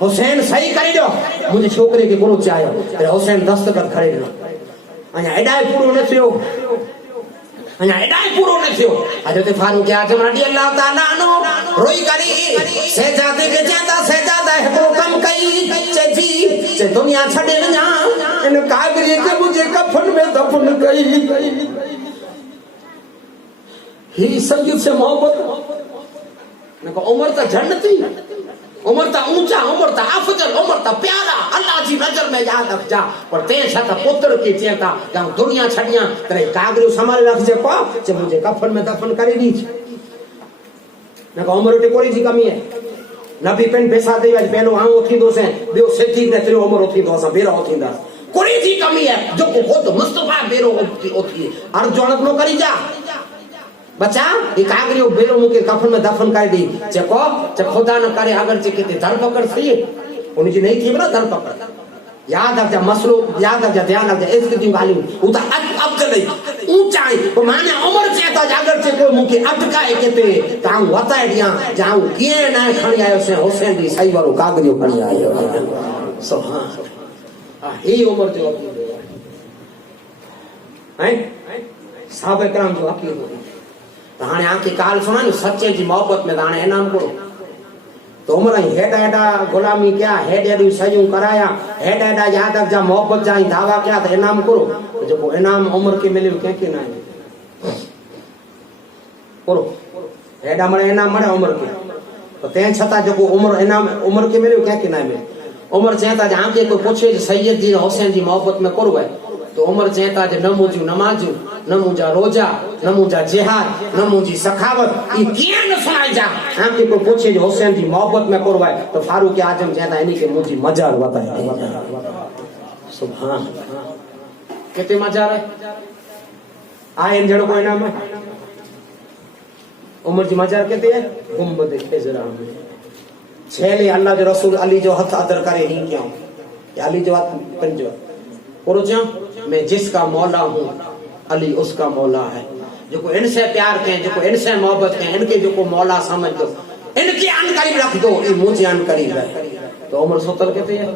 हुसैन सही करे दो मुझे छोकरे के गुरु चायो अरे हुसैन दस्तखत करे दो अया एडाय पूरो न थियो अया एडाय पूरो न थियो हजरत फारूक आजम रजी अल्लाह ताला अन्हु रोई करी शहजादे के जेता शहजादा एकरो कम कई चे जी चे दुनिया छडे वना इन कागरी के मुझे कफन में दफन कई ही संगीत से मोहब्बत ने को उमर ता जन्नती उमर ता ऊंचा उमर ता अफजल उमर ता प्यारा अल्लाह जी नजर में याद रख जा पर ते छता पुत्र की चेता जा दुनिया छड़िया तेरे कागरियो संभाल रख जे को जे मुझे कफन में दफन करे दी ने को उमर ते कोरी जी कमी है नबी पेन पैसा दे आज पेनो आऊं थी दो से बियो सिद्धि ने तेरे उमर थी दो सा बेरो थींदा कोरी जी कमी है जो को खुद मुस्तफा बेरो होती अर्जुन नो करी जा बच्चा ये कागरियो बेरो मुके कफन में दफन कर दी चको च खुदा न करे अगर जे केते धरपकड़ थी उन जी नहीं थी ना धरपकड़ याद रख जा मसलो याद रख जा ध्यान रख जा इस की गाली उता अब चले ऊंचाई तो माने उमर से तो अगर से कोई मुके अटकाए केते ताऊ बताए दिया जाऊ किए ना खणी आयो से हुसैन दी सही वारो कागरियो खणी आयो सुभान आ ही उमर जो हैं साहब इकराम जो अकीदो हाने आके काल सुना न सच्चे जी मोहब्बत में हाने इनाम करो तो उमर हेडा हेडा गुलामी क्या हेड हेडी सयूं कराया हेड हेडा याद रख जा मोहब्बत जा दावा क्या तो इनाम करो तो जो इनाम उमर के मिले के ना करो हेडा मरे इनाम मरे उमर के तो ते छता जो उमर इनाम उमर के मिले के ना मिले उमर चाहता जा आके कोई पूछे सैयद जी हुसैन जी मोहब्बत में करो है तो उमर चाहता जे न मुजू नमाजू न मुजा रोजा न मुजा जिहाद न मुजी सखावत ये किया न सुनाई जा आके कोई पूछे जो हुसैन जी मोहब्बत में करवाए तो फारूक आजम चाहता इन्हीं के मुजी मजार बताए सुभान कितने मजार है आए इन जड़ों को इनाम है उमर जी मजार कहते हैं गुंबद खिजरा में छेले अल्लाह जो रसूल अली जो हथ अदर करे ही क्या अली जो हथ पंजो और जो मैं जिसका मौला हूँ अली उसका मौला है जो को इनसे प्यार करें जो को इनसे मोहब्बत करें इनके जो को मौला समझ दो इनके अनकरीब रख दो ये मुझे अनकरीब है तो उमर सोतल कहते हैं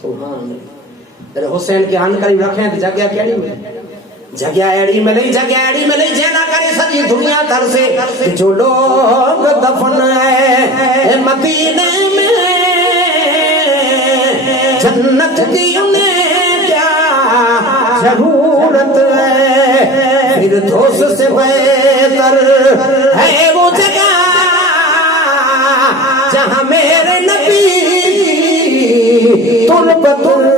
सुभान अल्लाह हुसैन के अनकरीब रखें तो जगह केड़ी में जगह एड़ी में नहीं जेना करे सभी दुनिया दर से जो लोग दफन है मदीने में जन्नत की उन्हें क्या जरूरत है फिर दोस्त से बेहतर है वो जगह जहां मेरे नबी तुल बतुल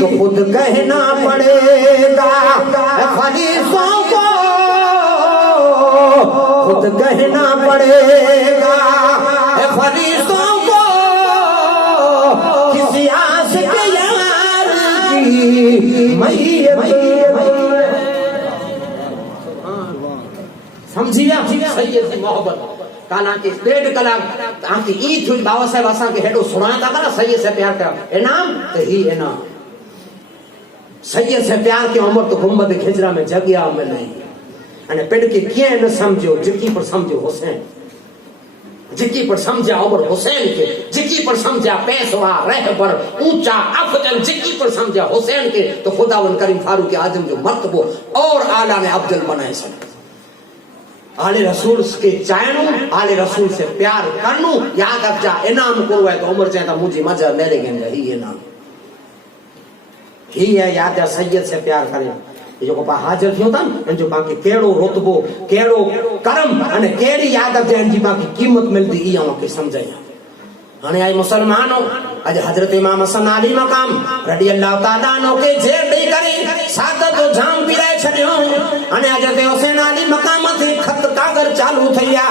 तो खुद कहना पड़ेगा फरीसों को खुद कहना पड़ेगा फरीसों को किसी आशिक यार की समझिया सैयद की मोहब्बत काना की 1.5 कलाक आंकी ई थी बाबा साहब असा के हेडो सुनाता था ना सैयद से प्यार का इनाम तो ही इनाम सैयद से प्यार की उम्र तो गुंबद खिजरा में जगह में नहीं अने पिंड के किए न समझो जिकी पर समझो हुसैन जिकी पर समझा उमर हुसैन के जिकी पर समझा पैसवा रहबर ऊंचा अफजल जिकी पर समझा हुसैन के तो खुदावन करीम फारूक आजम जो मर्तबो और आला ने अफजल बनाए सके आले रसूल के चाहनू आले रसूल से प्यार करनू याद अब जा इनाम करो है तो उमर चाहता मुझे मजा ले लेंगे ही इनाम ही है याद जा सैयद से प्यार करे जो को हाजिर थियो था न जो बाकी केड़ो रुतबो केड़ो करम अने केड़ी याद अब जा जी बाकी कीमत मिलती ई के समझाया हने आई मुसलमानो आज हजरत इमाम हसन अली मकाम रडी अल्लाह ताला नो के जेल दे करे साथ तो जाम पिराए छड्यो अने हजरत हुसैन अली मकाम थे खत कागर चालू थया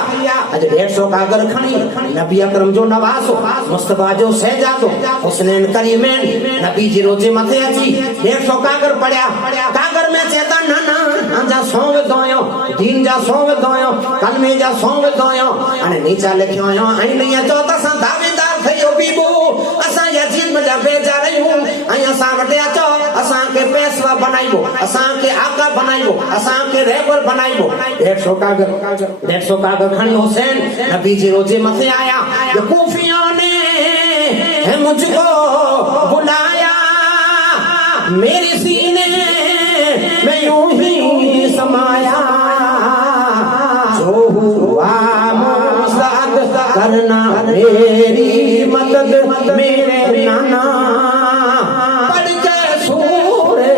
आज 150 कागर खणी नबी अकरम जो नवासो मुस्तफा जो शहजादो हुसैन करीमैन नबी जी रोजे मथे अची 150 कागर पड़या कागर में चेता नाना जा सोव दोयो दीन जा सोव दोयो कलमे जा सोव दोयो अने नीचा लिखयो आयो आई नहीं तो तसा दावेदार थयो बीबो असा यजीद में जा बेजा रही हूं आई असा वटे अचो असा के पेशवा बनाइबो असा के आका बनाइबो असा के रहबर बनाइबो 150 कागर खणी हुसैन नबी जी रोजे मथे आया ये कूफियों ने है मुझको बुलाया मेरे सीने में यूं ही समाया जो हुआ मुसाद करना मेरी मदद मेरे नाना पढ़ के सूरे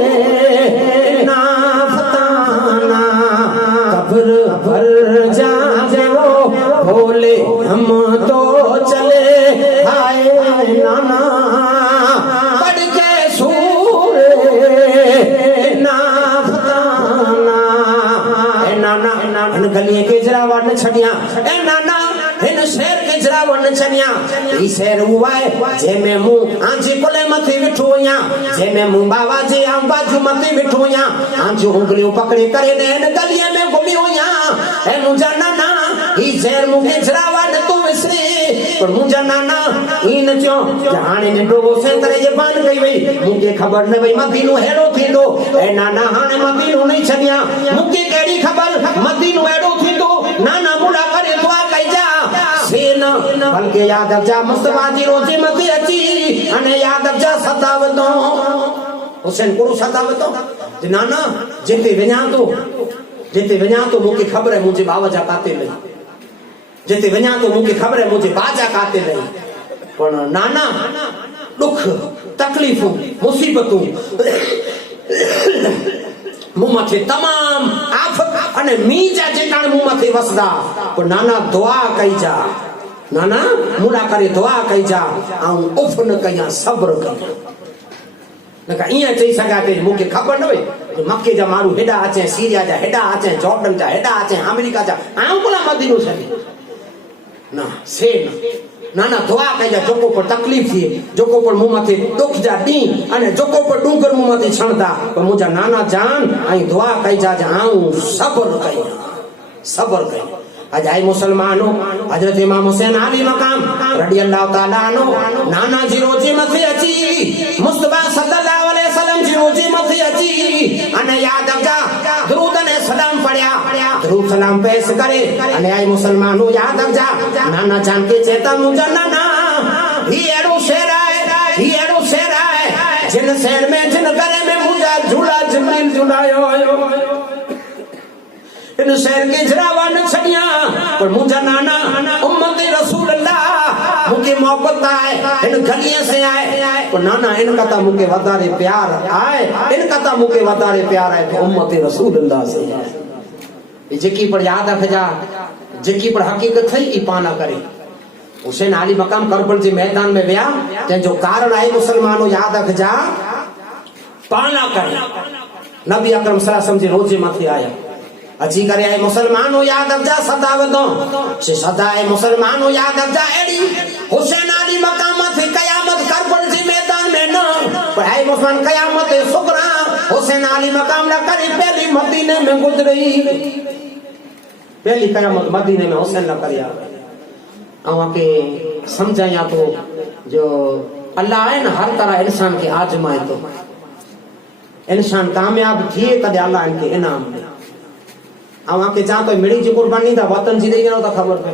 ना फताना कब्र भर जाए वो बोले हम तो चले आए नाना पढ़ के सूरे ना फताना ए नाना इन गलिए के जरा वाट छड़िया ए नाना इन शहर के जरा वन छनिया ई शहर हुआ है जे में मु आंजी कोले मथे बिठोया जे में मु बाबा जे आम बाजू मथे बिठोया आंजी उंगलियों पकड़े करे ने इन गलिए में घूमी होया ए मुजा नाना ई शहर मु के जरा वन तू विसरे पर मुजा नाना इन जो जाने ने डोगो से तरह ये बान गई वई मुके खबर न वई मदीनो हेड़ो थींदो ए नाना हाने मदीनो नहीं छनिया मुके केड़ी खबर मदीनो हेड़ो थींदो नाना मुला करे दुआ कई जा सेना बल्कि याद अब जा मुस्तफा जी रोजे मथे अची अने याद अब जा सतावतो हुसैन को सतावतो नाना जिते वञा तो मुके खबर है मुझे बाबा जा काते नहीं जिते वञा तो मुके खबर है मुझे बाजा काते नहीं पर नाना दुख तकलीफूं मुसीबतूं मुंह मथे तमाम आफत अने मीजा जेकाण मुंह मथे वसदा पर नाना दुआ कई जा नाना मुला करे दुआ कई जा आऊं उफ न कया सब्र कया न का इया चई सका ते मुके खबर न होई मक्के जा माण्हू हेॾा अचे, सीरिया जा हेॾा अचे, जॉर्डन जा हेॾा अचे, अमेरिका जा आऊं कोला मदीनो छॾे ना से ना ना दुआ कजा जोको पर तकलीफ थी, जोको पर मुंह मथे दुख जा डी अने जोको पर डूंगर मुंह मथे छणदा पर मुजा नाना जान आई दुआ कजा आऊं सबर कई आज आई मुसलमानो हजरत इमाम हुसैन अली मकाम रडी अल्लाह ताला नो नाना जी रोजी मथे अची मुस्तफा सल्लल्लाहु अलैहि वसल्लम जी रोजी मथे अची अने याद जा दुरूद ने सलाम पढ़या दुरूद सलाम पेश करे अने आई मुसलमानो याद जा नाना जान के चेता मुजा नाना ही एड़ो शेर है जिन शहर में जिन घरे में मुजा झूला जमीन झुलायो इन शहर के जरावा न छड़िया पर मुझा नाना उम्मत रसूल अल्लाह मुके मोहब्बत आए इन गलियां से आए पर नाना इनका ता मुके वदारे प्यार आए तो उम्मत रसूल अल्लाह से है जेकी पर याद रखजा जेकी पर हकीकत थई ई पाना करे हुसैन अली मकाम करबल जे मैदान में विया ते जो कारण आए मुसलमानो याद रखजा पाना करे नबी अकरम सल्लल्लाहु अलैहि वसल्लम जे रोजे मथे आया अची करे आए मुसलमानो याद रखजा सदा वदो से सदा है मुसलमानो याद रखजा एड़ी हुसैन अली मकाम से कयामत करबल जी मैदान में न पर है मुसलमान कयामत सुगरा हुसैन अली मकाम ना करी पहली मदीने में गुजरी पहली कयामत मदीने में हुसैन ना करिया आके समझाया तो जो अल्लाह है ना हर तरह इंसान के आजमाए तो इंसान कामयाब थिए तदे अल्लाह इनके इनाम दे आके जा तो मिड़ी जी कुर्बानी था वतन जी देई तो खबर पे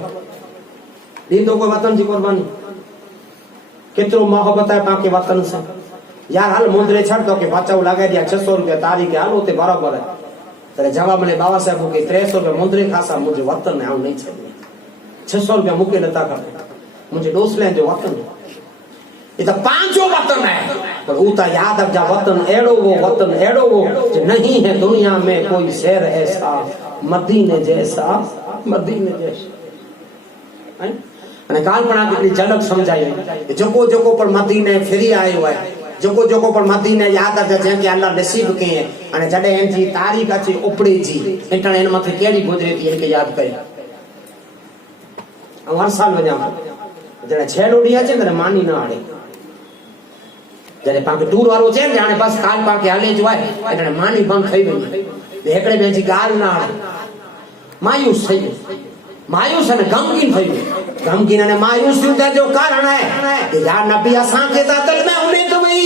दींदो कोई वतन जी कुर्बानी कितरो मोहब्बत है पाके वतन से यार हाल मुंदरे छड़ तो के बचाव लगा दिया 600 रुपया तारीख हाल होते बराबर है तेरे जवाब में बाबा साहब के 300 रुपया मुंदरे खासा मुझे वतन में आऊं नहीं छड़े 600 रुपया मुके नता कर मुझे दोस्त ले जो वतन ये तो पांचों वतन है पर उता याद रख जा वतन एड़ो वो जो नहीं है दुनिया में कोई शहर ऐसा मदीने जैसा अने काल्पना की झलक समझाई जोको पर मदीने फिरी आयो है जोको पर मदीने याद रख जे के अल्लाह नसीब के अने जडे इन जी तारीख अची उपड़ी जी इंटरनेट मथे केड़ी गुजरे थी इनके याद करे हर साल वजा जडे छेड़ोडी अचे ने मानी ना आड़े जरे पाके टूर वालो छे जाने बस काल पाके हाले जो है एने मानी बंद થઈ ગઈ એકડે બેજી ગાલ ના मायूस થઈ मायूस ने गमगीन થઈ गमगीन ने मायूस थी जो कारण है कि यार नबी असा के दिल में उम्मीद हुई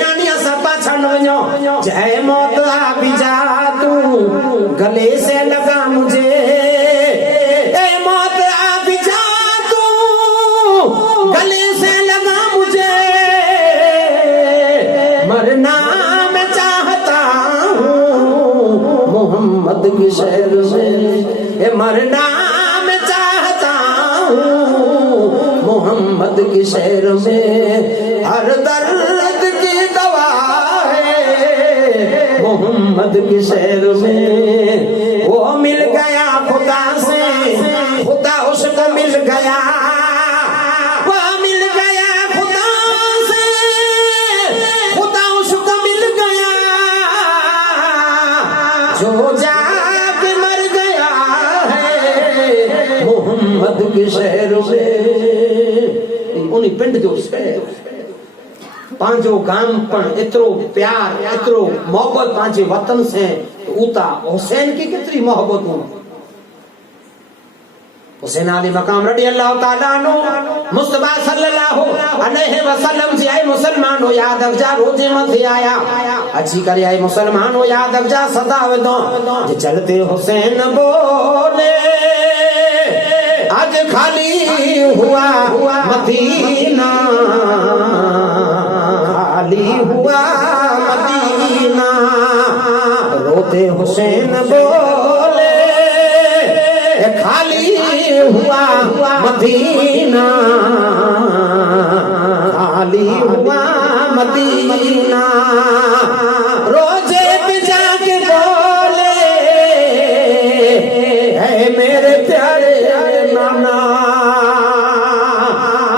यानी असा पाछा न वणो जय मौत आ भी जा तू गले से लगा मुझे ए मौत आ भी जा तू गले से लगा मुझे मरना मैं चाहता हूँ मोहम्मद की शहर में मरना मैं चाहता हूँ मोहम्मद की शहर में हर दर्द की दवा है मोहम्मद की शहर में वो मिल गया खुदा से खुदा उसको मिल गया जो जाके मर गया है मोहम्मद के शहर में उन्हीं पिंड जो शहर पांचो गाम पर इतरो प्यार इतरो मोहब्बत पांचे वतन से उता हुसैन की कितनी मोहब्बत हो हुसैन अली मकाम रडी अल्लाह ताला नो मुस्तफा सल्लल्लाहु अलैहि वसल्लम जी आए मुसलमान हो याद अफजा रोजे मथे आया अच्छी करे आए मुसलमान हो याद अफजा सदा दो जे चलते हुसैन बोले आज खाली हुआ मदीना खाली हुआ मदीना रोते हुसैन बोले खाली हुआ मदीना खाली हुआ मदीना रोजे पे जाके बोले है मेरे प्यारे नाना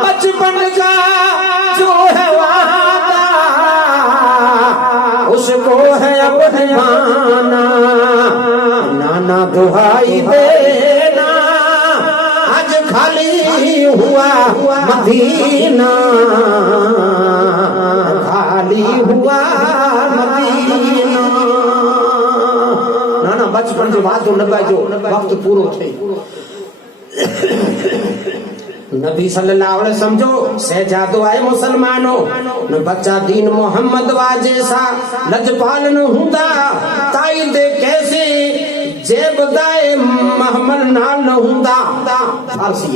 बचपन का जो है वादा उसको है अपने दुहाई देना आज खाली हुआ मदीना, खाली हुआ मदीना। ना ना बचपन जो बात न पाइजो, वक्त पूरो थे। नबी सल्लल्लाहु अलैहि वसल्लम जो सहजादो आए मुसलमानों न बच्चा दीन मोहम्मद वाजेसा लजपाल न हुंदा ताई दे कैसे जेबदाए महमल नाल न हुंदा। फारसी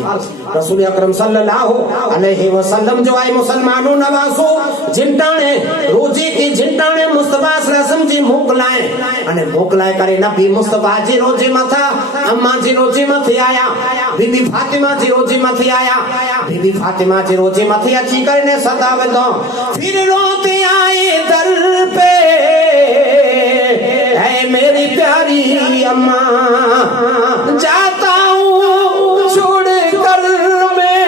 रसूल अकरम सल्लल्लाहु अलैहि वसल्लम जो आए मुसलमानों नवासो जिंटाणे रोजी की जिंटाणे मुस्तफा रसम जी मोकलाए अने मोकलाए करे नबी मुस्तफा जी रोजी मथा अम्मा जी रोजी मथे आया, बीबी फातिमा जी रोजी मथे आया, बीबी फातिमा जी रोजी मथे अची करे ने सदावे दो फिर रोते आए दर पे है मेरी प्यारी अम्मा जाता हूँ छोड़ कर मैं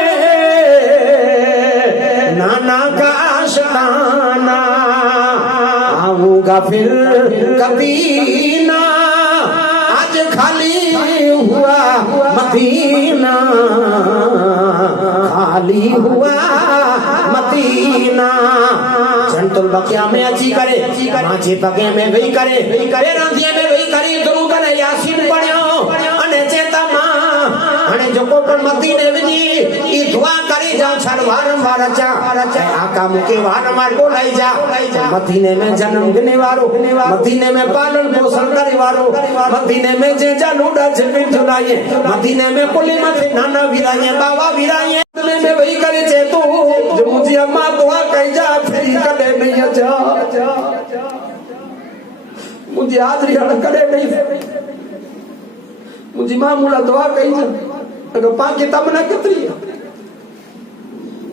नाना का आशिकाना आऊंगा फिर कभी ना आज खाली हुआ मदीना, खाली हुआ मदीना। जनतुल बकिया में अची करे मांझे बगे में वही करे रांधिया में वही करी दुरूद ने यासीन पढ़ियो अने चेता मां अने जो को पण मदीने विजी ई दुआ करी जा छड़ वारंवार अचा आका मुके वारंवार बोलाई जा मदीने में जन्म गिने वारो, मदीने में पालन पोषण करे वारो, मदीने में जे जा लूडा झिपिन झुलाए, मदीने में कुली मथे नाना विराए बाबा विराए में वही करे चे तू जो मुझे अम्मा दुआ कही जा फिर कदे नहीं अचा मुझे हाजरी हड़ करे नहीं मुझे मां मुला दुआ कही जा अगर पाके तमना कितरी है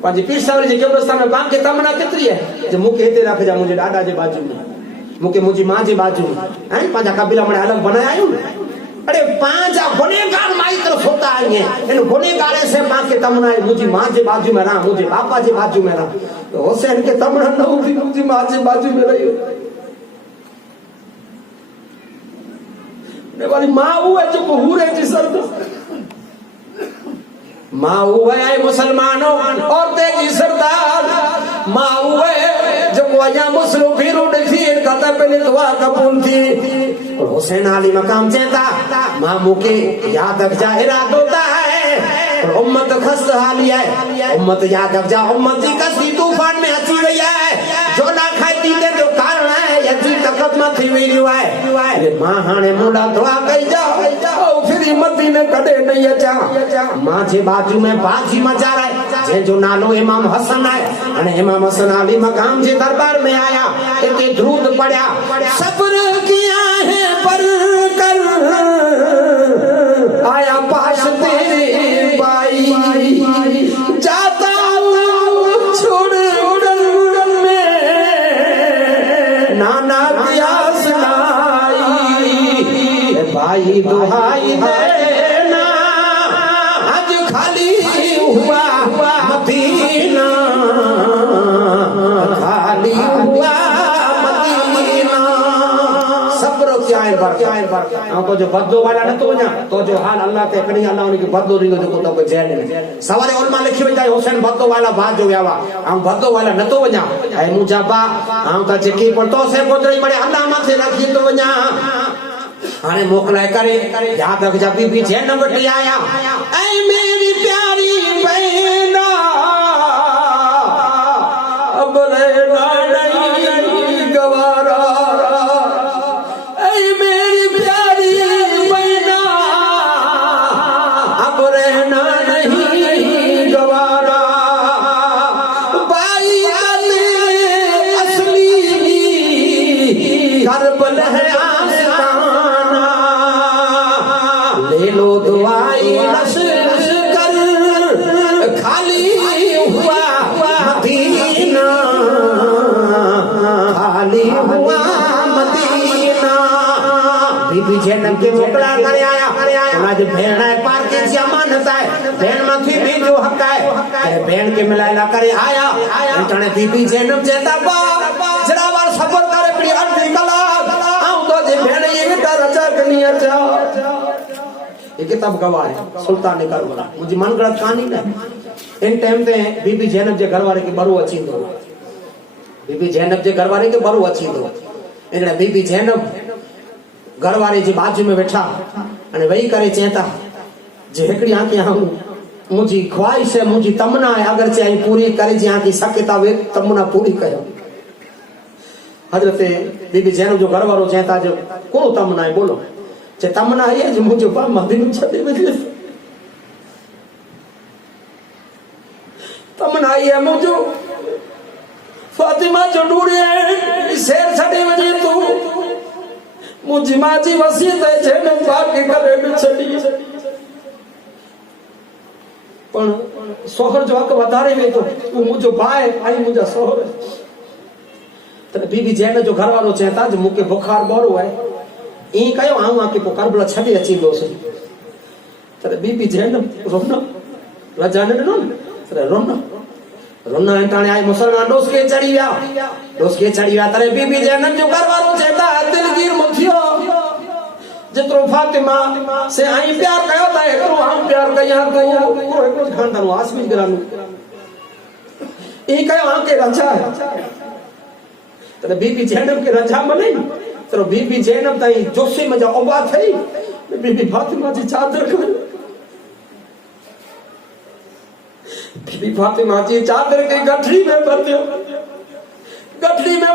पाजी पीर सावरी जे कब्रिस्तान में पाके तमना कितरी है जो मुके हेते रख जा मुझे डाडा जे बाजू में मुके मुझी मां जे बाजू में हैं पाजा कबीला मने अलग बनाया आयो अरे पांचा गुनेगार माई तरफ होता है इन गुनेगारे से मां के तमना है मुझी मां जे बाजू में रहा, मुझे पापा जे बाजू में रहा, तो हुसैन के तमना न होती मुझी मां जे बाजू में रही ने वाली मां हुए जो हुरे जी सरद मां हुए मुसलमानों और तेजी सरदार मां हुए जो वया मुस्लिम फिर उड़ फिर कता पहले दुआ कबूल थी और हुसैन अली मकाम चेता मां मुके याद रख जा इरादा होता है और उम्मत खस्त हाली है उम्मत याद रख जा उम्मत की कसी तूफान में अची गई है जो ना खाती के जो कारण है यजी तकत में थी हुई है ये मां हाने मुंडा दुआ कई जा और फिर मदीने कदे नहीं अचा मां जे बाजू में बाजी मचा रहा है जो नालो इमाम हसन है अने इमाम हसन अली मकाम जे दरबार में आया इते दुरूद पढ़या सब्र किया है पर कर आया पास तेरे भाई जाता छोड़ में नाना प्यास लाई भाई दुहाई देना आज खाली हुआ मदीना, खाली हुआ मदीना। सब्र क्या है को जो बदो वाला न तो वञा तो जो हाल अल्लाह ते कणी अल्लाह उनके बदो रींदो जो तो जेल में सवारे उलमा लिखी वई हुसैन बदो वाला बात जो व्यावा हम बदो वाला न तो वञा ऐ मुजा बा हम त जेकी पड़तो से कोजड़ी बड़े अल्लाह माथे रखी तो वञा हाने मोकलाए करे याद रख जा बीबी जैन वटी आया ऐ मेरी प्यारी बहना अब रहना नहीं गवारा ऐ मेरी प्यारी बहना अब रहना नहीं गवारा भाई असली करबल है ले लो दुआई लश्कर खाली हुआ मदीना, खाली हुआ मदीना। बीबी जैनब के मोकला करे आया आज भेड़ है पार के जमानत है भेड़ मथी भी जो हक है भेड़ के मिलाया करे आया इंटरने बीबी जैनब जेता बा जरा बार सफर करे पड़ी अर्धी कला आऊं तो जे भेड़ ये डर जा कनिया जा ये किताब गवाह है सुल्तान करबला मुझी मन गलत कहानी ना इन टाइम ते बीबी जैनब जे घरवारे के बरो अचींदो बीबी जैनब जे घरवारे के बरो अचींदो एने बीबी जैनब घरवारे जे बाजू में बैठा अने वही करे चेता जे एकड़ी आंखे आऊं मुझी ख्वाहिश है मुझी तमन्ना है अगर चाहे पूरी करे जे आंखे सकता वे तमन्ना पूरी कयो हजरत बीबी जैनब जो घरवारो चेता जो को तमन्ना है बोलो जे तमन्ना है जे मुझो बा मदीनो छडे वजे तमन्ना है मुझो फातिमा जो डूरे शेर छडे वजे तू मुझी मां जी वसीयत है जैनब पाक के गले में छडी पण सोहर जो हक वधारे वे तो तू मुझो भाई आई मुझा सोहर त बीबी जैनब जो घरवारो चेता जो मुके बुखार बोरो है ई कयो आऊं आके पो करबला छडे अची दोस त बीबी जैनब रोना रजाने न त रोना रोना अंटाने आई मुसलमान दोस के चढ़ी गया तरे बीबी जैनब जो घरवारो चेता दिलगीर मुथियो जितरो फातिमा से आई प्यार कयो ता एकरो हम प्यार कया तो एकरो खानदान आसमी करानु ई कयो आके रजा त बीबी जैनब के रजा मने तो बीबी जैनब ताई जोशी मजा ओबा थई बीबी फातिमा जी चादर कर बीबी फातिमा जी चादर के गठरी में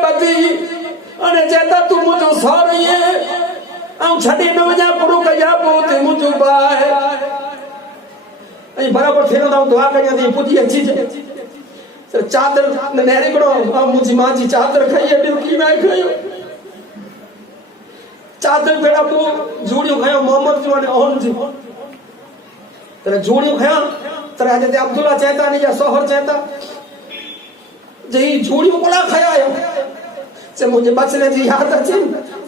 बती अने जेता तू मुझो सॉरी है आऊं छडी न वजा पुरो कया पोते मुझो बाय आई बराबर थेनो दा दुआ कया दी पुजी अच्छी जे सर चादर नेरे करो मुझी मां जी चादर खाई है की मैं खायो चादर बेड़ा पो जोड़ियो खायो मोहम्मद जो ने ओन जी तेरे जोड़ियो खाया तेरे हजरत अब्दुल्ला चेता ने या सोहर चेता जही जोड़ियो कोला खाया आयो से मुझे बचने जी याद अच्छी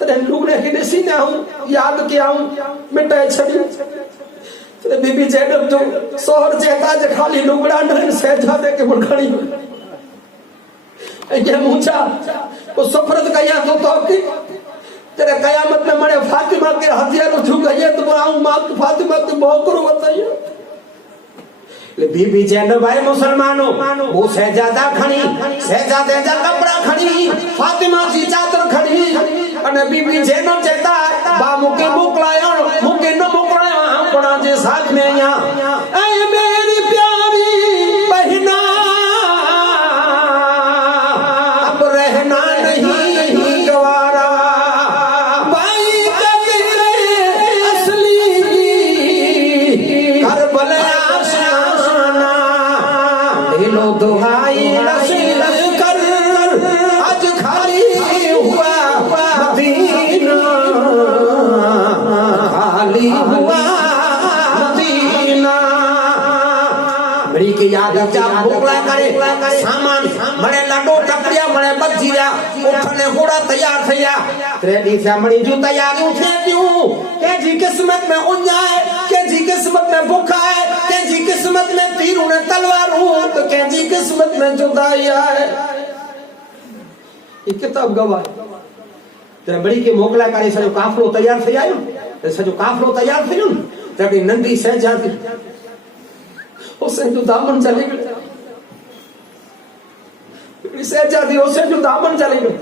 तेरे लुगने के देसी ने हूं याद के आऊं मिटाए छड़ी तेरे बीबी जैनब जो सोहर चेता जे खाली लुगड़ा न सहजादे के मुखड़ी ये मुझा वो सफरत कया तो की तेरे कयामत में मरे फातिमा के हथियार झुक गए तो आऊं मां फातिमा के मोकरो बताइए ले बीबी जैनब भाई मुसलमानों वो सहजादा खणी सहजादे जा कपड़ा खणी फातिमा जी चादर खणी अने बीबी जैनब चेता बा मुके मोकलायो मुके न मोकलायो अपना जे साथ में यहां ऐ मेरी प्यारी बहना अब रहना नहीं गवारा भाई का असली करबला आशाना लो दुहाई नसीब कर आज खाली हुआ मदीना खाली हुआ मदीना बड़ी के याद जा भोकला करे सामान मने लड्डू टपड़िया मने बजीरा उठने घोड़ा तैयार थया त्रेडी से मणी जो तैयारियों थे क्यों के जी किस्मत में उन्याय के जी किस्मत में भूखा है के जी किस्मत में तीरों ने तलवारों तो के जी किस्मत में जुदाई है ये किताब गवाह तेरे बड़ी के मोकला करे सजो काफलो तैयार थई आयो ते सजो काफलो तैयार थयो तड़ी नंदी सहजादी उसे जो दामन चली गई सहजादी उसे जो दामन चली गई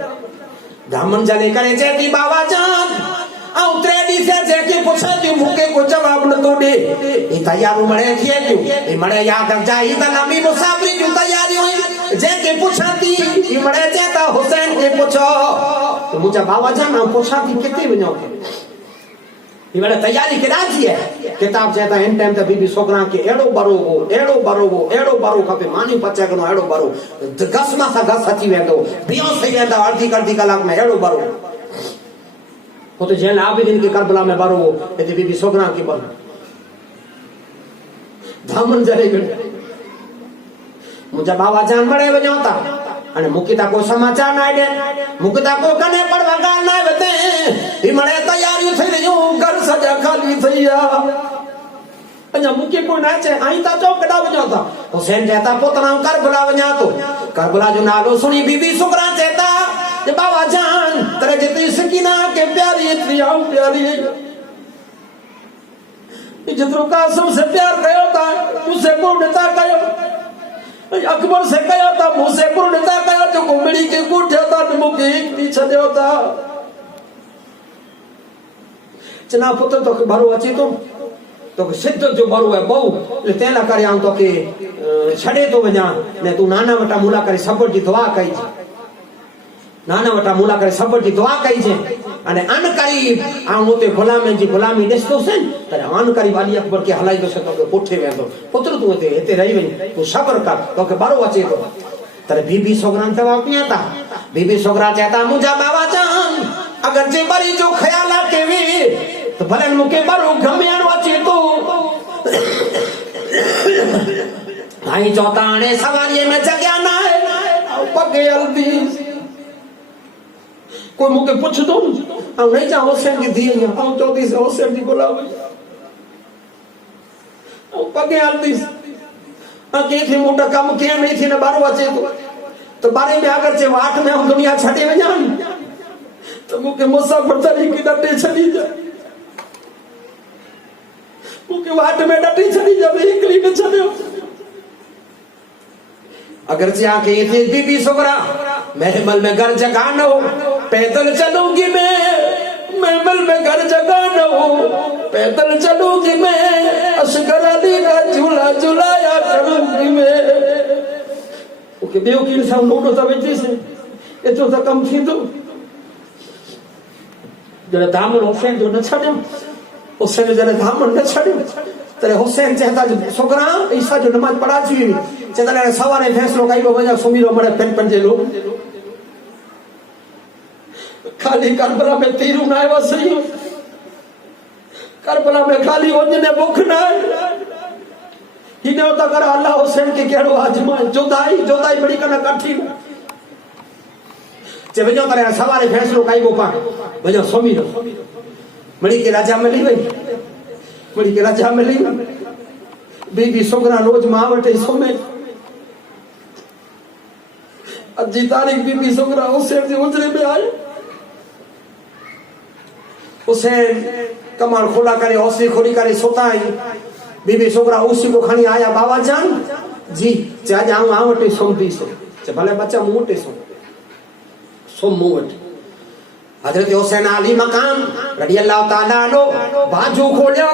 दामन चले करे जेती बाबा जान आउ त्रेडी से जेके पूछे ती मुके को जवाब न तो दे ई तैयार मणे थिए ती ई मणे याद जाई त लंबी मुसाफरी जो तैयारी हुई जेके पूछाती ई मणे चेता हुसैन के पूछो तो मुझे बाबा जान ना पूछाती किते वणो ई मणे तैयारी केना थी है किताब चेता इन टाइम त बीबी सोकरा के एड़ो बरो खपे मानी पचे कनो एड़ो बरो गसमा सा गस अची वेंदो बियो सही वेंदा अर्धी कलाक में एड़ो बरो वो तो जैन आबिदीन के करबला में बारो यदि बीबी सोगरा की बन धामन जरे गए मुझे बाबा जान मरे वजोता अने मुकिता को समाचार ना दे मुकिता को कने पर वगाल ना बते ई मरे तैयारी થઈ रही घर सजा खाली थईया अजा मुके को ना चे आई ता चौकड़ा वजोता हुसैन कहता पोतना करबला वजा तो करबला जो नालो सुनी बीबी सोगरा कहता ये बाबा जान तेरे जितनी सकीना के प्यारी इतनी आऊं प्यारी जेतिरो कासिम से प्यार कयो था मूंसे कुर्णता कयो, अकबर से कयो था मूंसे कुर्णता कयो, जो मिड़ी के कुठियो था मूंखे हिक दी छॾियो था। चना पुत्र तोखे भरो अचे थो, तोखे शिद्दत जो भरो है बहु, तंहिं लाइ करे आऊं तोखे छॾे थो वञा ने तूं नाना वटां मुला करे सब्र जी दुआ कइजे, नाना वटां मुला करे सब्र जी दुआ कइजे। अने अन करीब आऊं उते गुलामनि जी गुलामी ॾिसंदुसि त अन करीब अली अकबर खे हलाईंदुसि तोखे पुठे वेंदो, पुत्र तूं हिते रही वञ, तूं सब्र कर, तोखे भरो अचे थो। तॾहिं बीबी सोगरान जवाब ॾियां था, बीबी सोगरा चए था मुंहिंजा बाबा जान अगर जे बरी जो ख्याल के वे तो भले मूंखे भरो घमियारो अचे थो। आई चओ था हाणे सवारीअ में जॻह न आहे, पगे हलंदी कोई मूंखे पुछंदो ऐं नहीं जा हुसैन जी धीअ आहियां, ऐं चवंदीसि हुसैन जी गुलामी, ऐं पगे हलंदीसि ऐं कंहिंखे मूं वटि कमु कीअं नहीं थी न ॿारो अचे थो त ॿारे में अगरि चए वाट में ऐं दुनिया छॾे वञा त मूंखे मुसाफ़िर तरीक़े ॾटे छॾी जाए, मूंखे वाट में ॾटी छॾी जाए, हिकिड़ी न छॾियो। अगर से आके ये बीबी सोगरा महमल में घर जगह न हो, पैदल चलूंगी मैं महमल में घर जगह न हो, पैदल चलूंगी मैं असगर अली का झूला झुलाया करूंगी मैं। ओके बेओ की इंसान नोटो था वेठी से एतो त कम थींदो जॾहिं दामन हुसैन जो न छॾियो, हुसैन जॾहिं दामन न छॾियो तॾहिं हुसैन चवंदा छोकिरा ईसा जो नमाज़ पढ़ाची हुई, चवंदा सवारे फैसलो कई वञा सुम्ही रहो मरे पंहिंजे लोग खाली करबला में तीरू न आयो सही, करबला में खाली वञने बुख न आहे, हिन त कर अल्लाह हुसैन के कहिड़ो आजमाए, जुदाई जुदाई बड़ी कन कठी चे वञो करे सवारे फैसलो कई वो पाण वञो सुम्ही रहो, मड़ी के राजा मिली वई, मड़ी के राजा मिली बीबी सोगरा रोज मां वटि सुम्हे, अॼु जी तारीख़ बीबी सोगरा हुसैन जे उजरे में आयो, हुसैन कमर खोला करे हौसली खोली करे सोता आई, बीबी सोगरा उसी को खणी आया, बाबा जान जी चा जाऊं आ वटे सुमती से, चे भले बच्चा मुंह वटे सुम मुंह वटे। हजरत हुसैन अली मकाम रज़ी अल्लाह ताला नो बाजू खोलियो,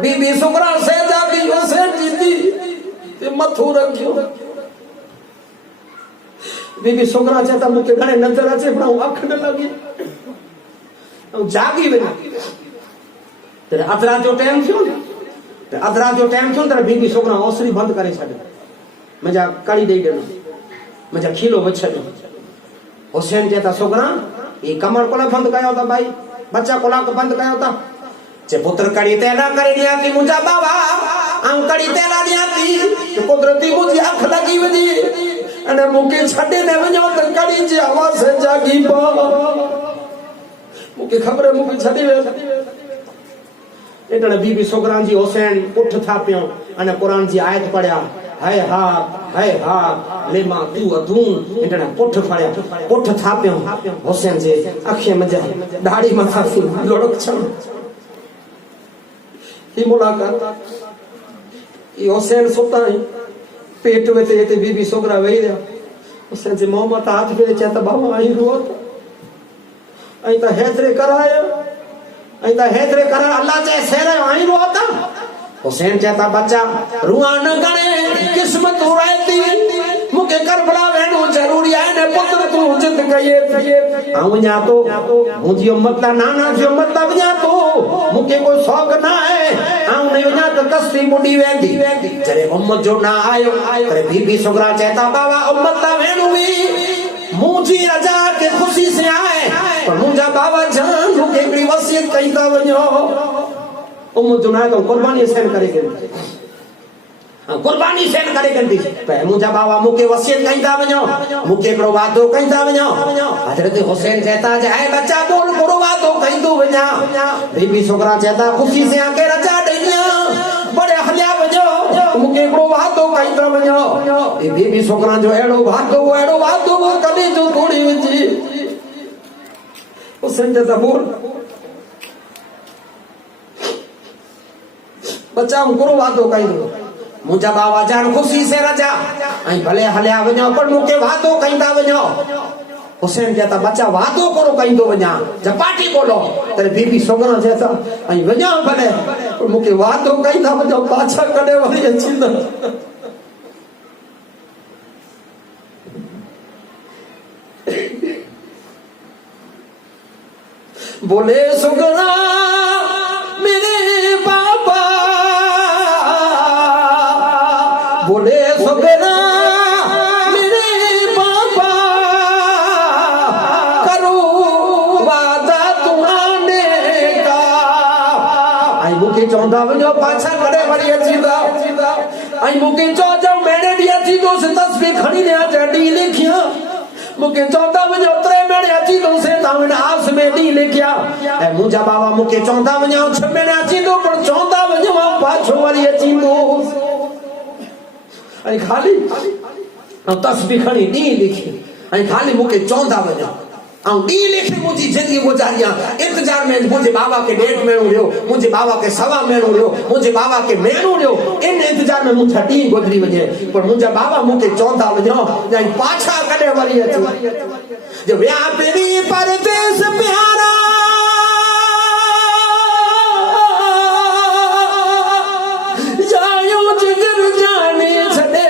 बीबी सोगरा सैदा भी हुसैन जी दी ते मथो रखियो, बीबी सोगरा चता मुके घणे नजर अचे पर अख न लगी ऐं जागी वञी त अदरा जो टाइम थियो, अदरा जो टाइम थियो त बीबी सोगरा ओसरी बंद करे छॾियो, मुंहिंजा कड़ी ॾेई ॾिनो, मुंहिंजा खीलो विछ ॾिनो। हुसैन चता सोगरा ये कमर कोला बंद कयो था भाई, बच्चा कोला को बंद कयो था, चे पुत्र कड़ी तेला करे दिया थी मुंहिंजा बाबा ऐं कड़ी तेला दिया थी तो कुदरती मुंहिंजी अख लगी वञी अने मूंखे छॾे न वञो त कड़ी जी आवाज़ जागी पो, मूंखे ख़बर है मूंखे छॾे वे। एतरे बीबी सोगरान जी हुसैन उठ था पियो अने कुरान जी आयत पढ़िया, है हा लेमा तू अधून एतरे पुठ फड़िया, पुठ था पियो हुसैन जे अखे में दाढ़ी मथा थी लोड़क छण ही मुलाकात ई हुसैन सुता पेट में ते बीबी सोगरा वेही रहा, हुसैन जे मोहम्मद हाथ पे चए त बाबा आई रोत आई त हेतरे करायो आई त हेतरे करा अल्लाह जे सेरे आई रोत। हुसैन चता बच्चा रुआन गणे किस्मत रहती मुके करबला वेणो जरूरी है ने पुत्र तू जिद कये आउं तो मुजी उम्मत ला नाना जी उम्मत ला वञा तो मुके कोई शौक ना है आउं नहीं वञा तो कस्ती मुडी वेंदी जरे उम्मत जो ना आयो करे बीबी सोगरा चता बाबा उम्मत ला वेणो वी मुजी रजा के खुशी से आए पर मुजा बाबा जान मुके बड़ी वसीयत कई ता वञो उम्मत जो ना तो कुर्बानी सेन करे कुर्बानी सेन करे कंदी पे मुजा बाबा मुके वसीयत कईंदा वञो मुके एकड़ो वादो कईंदा वञो। हजरत हुसैन चता जाए बच्चा बोल करो वादो कईंदो वञा, बीबी सोगरा चता खुशी से आके रजा ॾेनिया बड़े हलिया वञो मुके एकड़ो वादो कईंदा वञो। बीबी सोगरा जो एड़ो वादो कदी जो थोड़ी विझी हुसैन चता बोल बच्चा गुरु वादो कई दो मुझा बाबा जान खुशी से रजा आई भले हलिया वञो पर मुके वादो कईंदा वञो हुसैन कहता बच्चा वादो करो कईंदो वञा जपाटी बोलो तेरे बीबी सोगरा जैसा आई वञा भले पर मुके वादो कईंदा वञो पाछा कॾे वरी अचींदा बोले सुगना मेरे बाबा बोले सुगना मेरे बाबा करो वादा तुम्हारे का आई मुके चौंदा वञो पाछा करे वरी अचींदा आई मुके चो जाओ मैंने डी अची तो से तस्वीर खणी ने आ डी लिखिया मुके चौंदा वञो त्रे महीने अची तो से तावन आपस में डी लिखिया ए मुंजा बाबा मुके चौंदा वञो 6 महीने अची तो पर चौंदा वञो पाछो वरी अची तो आई खाली तस्वीर खणी डी लिखी आई खाली मुके चौंदा वञो आऊं डी लिखी मुंजी जिंदगी गुजारिया इंतजार में मुंजे बाबा के 1.5 महीनो रियो मुंजे बाबा के 1.25 महीनो रियो मुंजे बाबा के महीनो रियो इन इंतजार में मुंजा डी गुजरी वजे पर मुंजा बाबा मुके चौंदा वञो जाई पाछा कदे वरी अची जो व्यापरी परदेस प्यारा जायो जिगर जाने छदे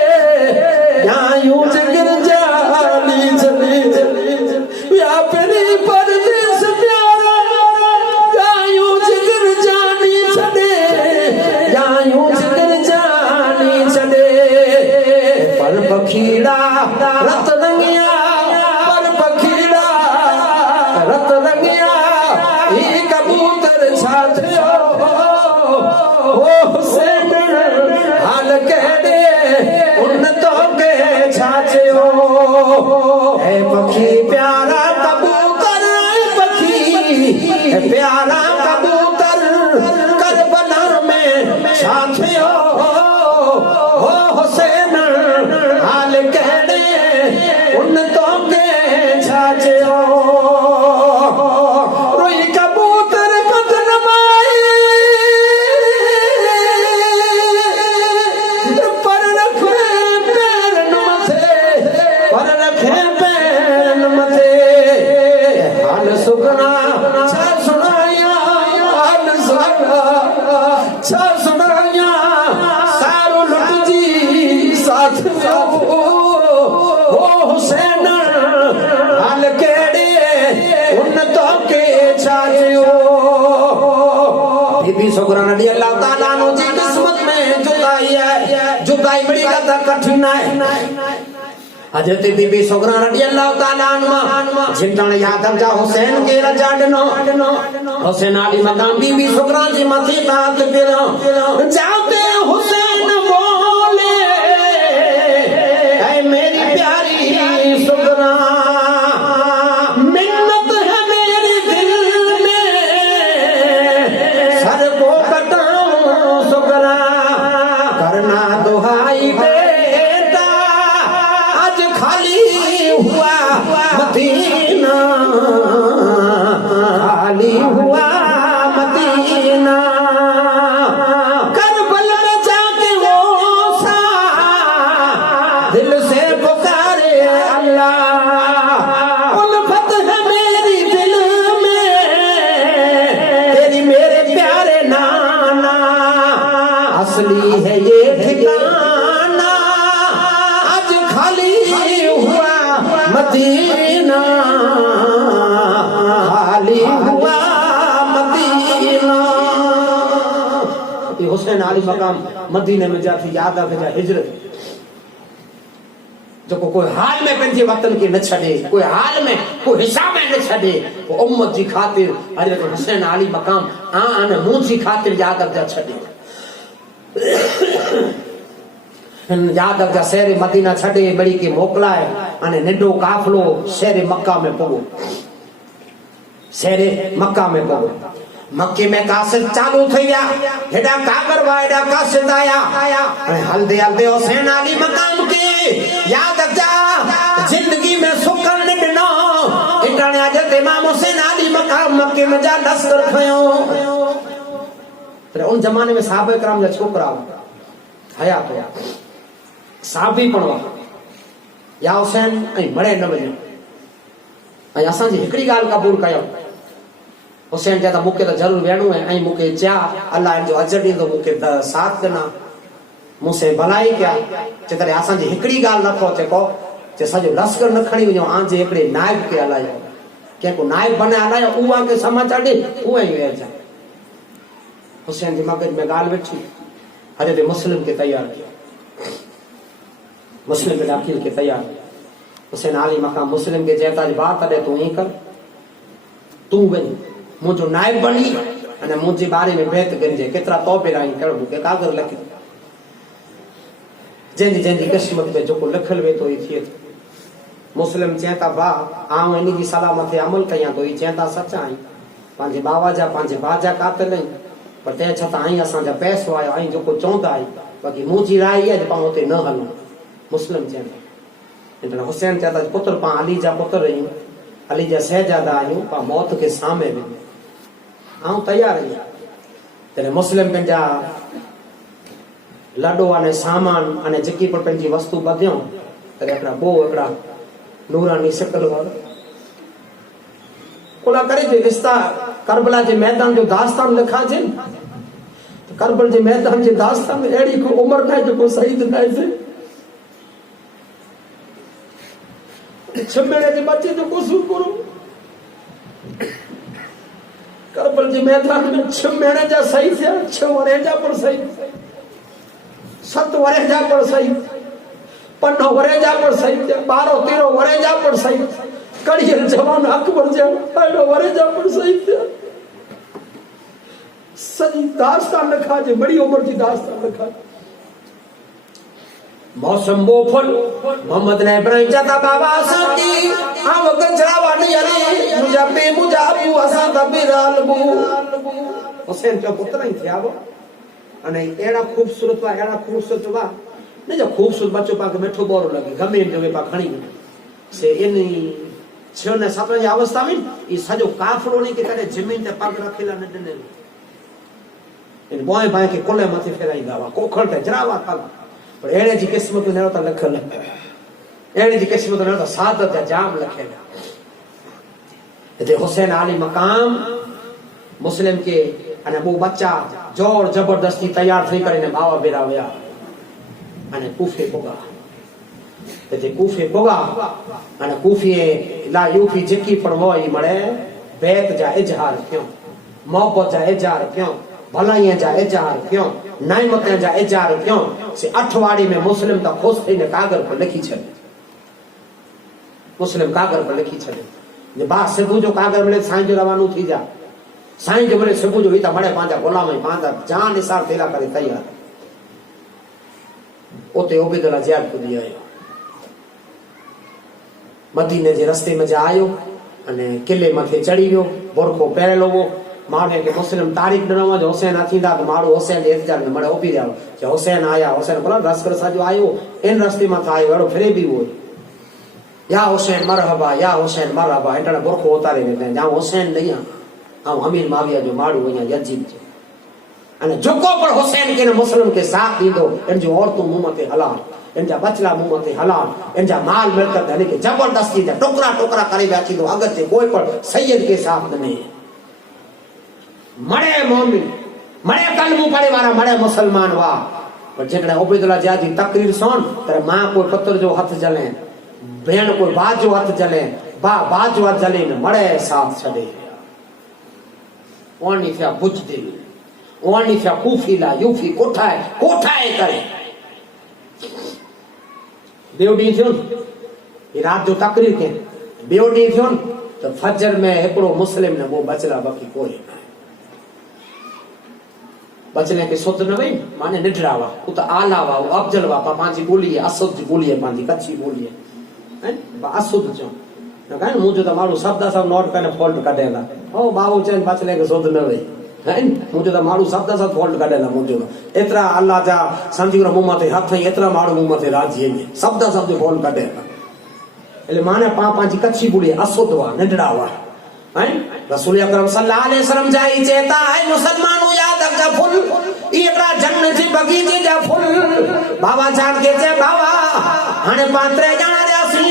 जायो जिगर जाने छदे व्यापरी परदेस प्यारा जायो जिगर जाने छदे जायो जिगर जाने छदे पर पखीड़ा रत रंगिया पर पखीड़ा रत रंगिया ई कबूतर छाथियो ओ हुसैन हाल कहदे उन तो के छाथियो ए पखी प्यारा कबूतर पखी प्यारा कबूतर करबला में छाथियो ओ हुसैन हाल कहदे उन तो के छाथियो रोई कबूतर कदर माए पर रखे पैर मथे पर रखे पैर मथे हाल सुगना छा सुनाया हाल सुगना छा सुनाया सारो लुट जी साथ ओ हुसैन हाल केड़े उन तो के छायो बीबी सोगरा रज़ी अल्लाह ताला नो जी किस्मत में जुदाई है जुदाई बड़ी का कठिन है हजरत बीबी सोगरा रज़ी अल्लाह ताला अन्हा जितण यादव जा हुसैन के रजा ॾिनो हुसैन आली मकाम बीबी सोगरा जी मथे तात पिरो जाते हुसैन बोले ऐ मेरी प्यारी सोगरा मिन्नत है मेरे दिल में सर को कटाऊं सोगरा करना दुहाई बेटा आज खाली हुआ मदीना खाली हुआ मदीना करबला में जाके वो सा दिल से पुकारे अल्लाह उल्फत है मेरी दिल में तेरी मेरे प्यारे नाना असली है ये ठिकाना आज खाली हुआ मदीना खाली हुआ मदीना ये हुसैन आली मकाम मदीने में जाती याद आ गया हिजरत जो कोई हाल में पंहिंजे वतन के न छड़े कोई हाल में कोई हिसाब में न छड़े वो उम्मत जी खातिर हजरत हुसैन आली मकाम आन मुंह जी खातिर यादव जा छड़े यादव जा शहर मदीना छड़े बड़ी के मोकलाए अने नंढो काफलो शहर मक्का में पगो शहर मक्का में पगो मक्के में कासिद चालू थी गया हेडा कागर वा हेडा कासिद आया हल्दे हल्दे हुसैन आली मकाम के याद जा जिंदगी में सुकन ॾिनो इटाने हज़रत इमाम हुसैन आली मकाम मक्के में जा दस्तर खयो पर उन जमाने में साहब इकराम जा छोकरा हयात हुआ, साहबी पण हुआ, या हुसैन ऐं मरे न वञो। ऐं असांजी हिकिड़ी ॻाल्हि क़बूल कयो, हुसैन चया त मूंखे त ज़रूरु वेहणो आहे, ऐं मूंखे चया अलाह जो अजर ॾींदो, मूंखे त साथ ॾिना, मूंसे भलाई कया। चए तॾहिं असांजी हिकिड़ी ॻाल्हि नथो अचे को, चए सॼो लश्कर न खणी वञो, आंजे हिकिड़े नाइब खे हलायो, कंहिंको नाइब बने हलायो, उहा खे समाचार ॾे, उहा ई वेहजां। हुसैन जे मगज में ॻाल्हि वेठी, हज़रत मुस्लिम खे तैयार कयो, मुस्लिम बिन अकील खे तैयार। हुसैन आली मक़ाम मुस्लिम खे चए था भाउ तॾहिं तूं ईअं कर, तूं वञ मुंहिंजो नाइब बनी अने मुंहिंजे बारे में बैत गिनजे, केतिरा तौबे आहिनि कहिड़ो मूंखे कागर लिखी, जंहिंजी जंहिंजी क़िस्मत में जेको लिखियलु वेठो ई थिए थो। मुस्लिम चए था भाउ आऊं इन जी सलाह मथे अमल कयां थो, ई चए था सच आहीं, पंहिंजे बाबा जा पंहिंजे भाउ जा कातिल आहिनि, पर तंहिं छतां आई असांजा पैसो आयो, आई जेको चवंदा आई, बाक़ी मुंहिंजी राय आहे पाण हुते न हलूं। मुस्लिम चवनि था, हुसैन चए था पुत्र पाण अली जा पुत्र आहियूं, अली जा शहजादा आहियूं, पाण मौत खे सामे विझूं, आऊं तयार आहियां। तॾहिं मुस्लिम पंहिंजा लॾो अने सामान अने जेकी पण पंहिंजी वस्तु ॿधियूं, तॾहिं हिकिड़ा पोइ हिकिड़ा नूरानी शिकल वारा कोला करे जो रिश्ता करबला जे मैदान जो दास्तान लिखाजे, करबल जे मैदान जे दास्तान में अहिड़ी को उम्र न आहे जेको शहीद न आहे, छमेड़े जे बच्चे जो कोसूर करो, करबल जे मैदान में 6 महीने जा शहीद थिया, 6 वरे जा पण शहीद, 7 वरे जा पण शहीद, 15 वरे जा पण शहीद, 12-13 वरे जा पण शहीद, कड़ियल जवान अकबर जा 18 वरे जा पण शहीद थिया। सॼी दास्तान लिखाजे, बड़ी उम्र जी दास्तान लिखाजे। मौसम बोफल मोहम्मद ने इब्राहिम जाता बाबा संती हम गजरा वाली अरे मुझा पे मुझा अबू असा तबिरालबू। हुसैन जो पुत्र ही थिया वो अने एड़ा खूबसूरत वा, एड़ा खूबसूरत वा ने जो खूबसूरत बच्चो पाके मिठो बोरो लगे, गमे जो वे पा खणी से इनी 6 ने 7 जी अवस्था में ई सजो काफरो ने के करे जमीन ते पग रखेला न दने इन बोए भाई के कोले मथे फेराईंदा वा, कोखड़ ते जरावा तला, पर एड़े जी किस्मत न त लखल, एड़े जी किस्मत न त सादत जा जाम लखेला। इते हुसैन आली मकाम मुस्लिम के अने वो बच्चा जोर जबरदस्ती तैयार थई करे ने बावा बेरा वया अने कूफे पोगा। इते कूफे पोगा अने कूफे ला यूफी जेकी पण होई मळे बैत जा इजहार क्यों, मोहब्बत जा इजहार क्यों, भलाईअ जा इजहार क्यों, नाइमत जा इजहार क्यों, से 8 वाड़ी में मुस्लिम त खुश थईने कागर पर लिखी छे, मुस्लिम कागर पर लिखी छे जे बा सुबह जो कागर मिले साईं जो रवानो थी जा, साईं जो मिले सुबह जो ही त मणे पांजा गुलाम ही पांजा जान निसार थेला करे तैयार। ओते उबैदुल्लाह जियाद पुजी आयो, मदीने जे रस्ते में आयो अने किले मथे चढ़ी वियो, बुरखो पहरेलो वो मारे के मुस्लिम तारीख न जो हुसैन अथींदा तो मारो हुसैन जे इंतजार में मड़े उभी रहो, जे हुसैन आया, हुसैन बोला लश्कर साजो आयो इन रस्ते में आयो एड़ो फिरे भी वो या हुसैन मरहबा, या हुसैन मरहबा, एटड़ा बुरखो उतारे ने जा हुसैन नहीं आ अमीर माविया जो माड़ू वया यजीब जो अने जोको पर हुसैन के मुस्लिम के साथ दीदो, इन जो औरतों मुंह मथे हलाल, इन जा बचला मुंह मथे हलाल, इन जा माल मिलकत हने के जबरदस्ती जा टुकड़ा टुकड़ा करे बैठी दो, अगर से कोई पर सैयद के साथ नहीं मरे मोमिन, मरे कलमू पड़े वाला, मरे मुसलमान वा। पर जेकड़ा उबैदुल्लाह जिया जी तकरीर सोन तर मां कोई पुत्र जो हथ जले, भेण कोई बाज जो हथ जले, बाज जो हथ जले न मरे साथ छड़े ओनी थिया बुझ दे, ओनी थिया कूफी ला यूफी कोठाए करे बेउडी थियो ये रात जो तकरीर के बेउडी थियो तो फजर में एकड़ो मुस्लिम ने वो बचला बाकी कोई बचने के सुध न वही माने निडरा वा, उ त आला वा, अफजल वा, पांजी बोली है, असद जी बोली है, पांजी कच्ची बोली है हैं असद जो न कहन मुजो त मारू शब्द सब नोट करने फॉल्ट कढेला ओ बाबू चन बचने के सुध न वही हैं मुजो त मारू शब्द सब फॉल्ट कढेला मुजो एतरा अल्लाह जा संजीव मुंह मथे हाथ एतरा मारू मुंह मथे राजी है शब्द सब फॉल्ट कढेला एले माने पांजी कच्ची बोली असद वा, निडरा वा, रसूल अकरम सल्लल्लाहु अलैहि वसल्लम जाई चेता है मुसलमानों याद रखजा फुल एकड़ा जन्नत जी बगीचे जा फुल बाबा जान के चे बाबा हने पात्रे जाना जासी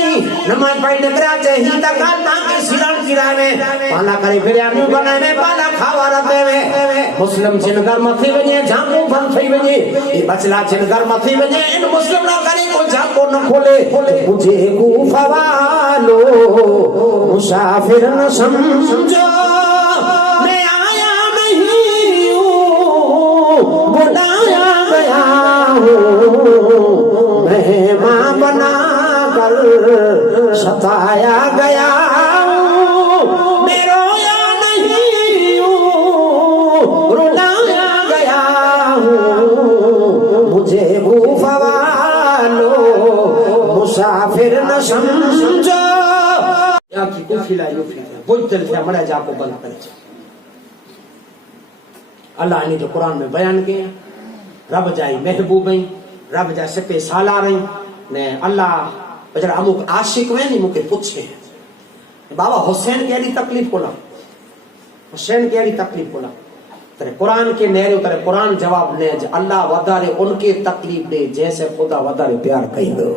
नमाज पढ़ निकरा चे ही तक ना के सिरान किराने पाला करे फिर न्यू बनाए में पाला खावा रते में मुस्लिम जिन घर मथी वने जामो बंद थई वने ई बचला जिन घर मथी वने इन मुस्लिम ना करे को जामो न खोले मुझे गुफा वालो मुसाफिर न समझो मैं आया नहीं हूँ बुलाया गया हूँ मेहमान बना कर सताया गया हूँ मैं रोया नहीं हूँ रुलाया गया हूँ मुझे गुफा वालो मुसाफिर न समझो की कुफी ला यूफी बुद्धल से मरा जाको बंद करे अल्लाह ने जो कुरान में बयान किया रब जाई महबूब आई रब जा सिपे साला रही ने अल्लाह बजरा अमुक आशिक में नहीं मुके पूछे बाबा हुसैन के दी तकलीफ कोला हुसैन के दी तकलीफ कोला तेरे कुरान के नेरे तेरे कुरान जवाब ने अल्लाह वधारे उनके तकलीफ दे जैसे खुदा वधारे प्यार कई दो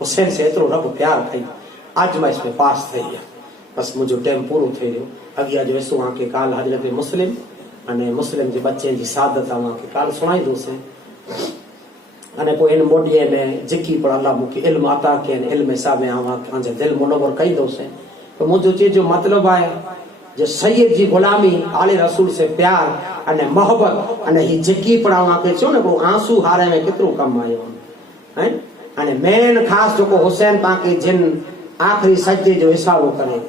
हुसैन से एतरो रब प्यार कई आज मैं इसमें पास थी बस मुझे टाइम पूरो थे अगिया जो ऐसो वहां के काल हजरत मुस्लिम अने मुस्लिम जे बच्चे जी सादत वहां के काल सुनाई दो से अने को इन मोडिये में जिकी पर अल्लाह मुके इल्म अता के इल्म हिसाब में आवा कांजे दिल मुनव्वर कई दो से तो मुझे चीज जो मतलब है जो सैयद जी गुलामी आले रसूल से प्यार अने मोहब्बत अने ही जिकी पर वहां के छो ने को आंसू हारे में कितरो कम आयो है अने मेन खास जो को हुसैन पाके जिन आखिरी सजदे जो इशारो करे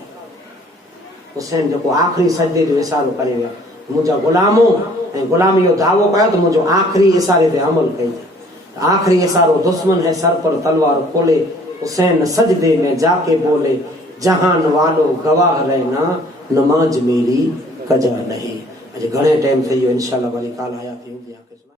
हुसैन जो आखिरी सजदे जो इशारो करे मुझा गुलामो गुलामी जो दावो कयो तो मुझो आखिरी इशारे पे अमल कई आखिरी इशारो दुश्मन है सर पर तलवार खोले हुसैन सजदे में जाके बोले जहान वालो गवाह रहना नमाज मेरी कजा नहीं अज घणे टाइम थी इंशाल्लाह वाली काल आया थी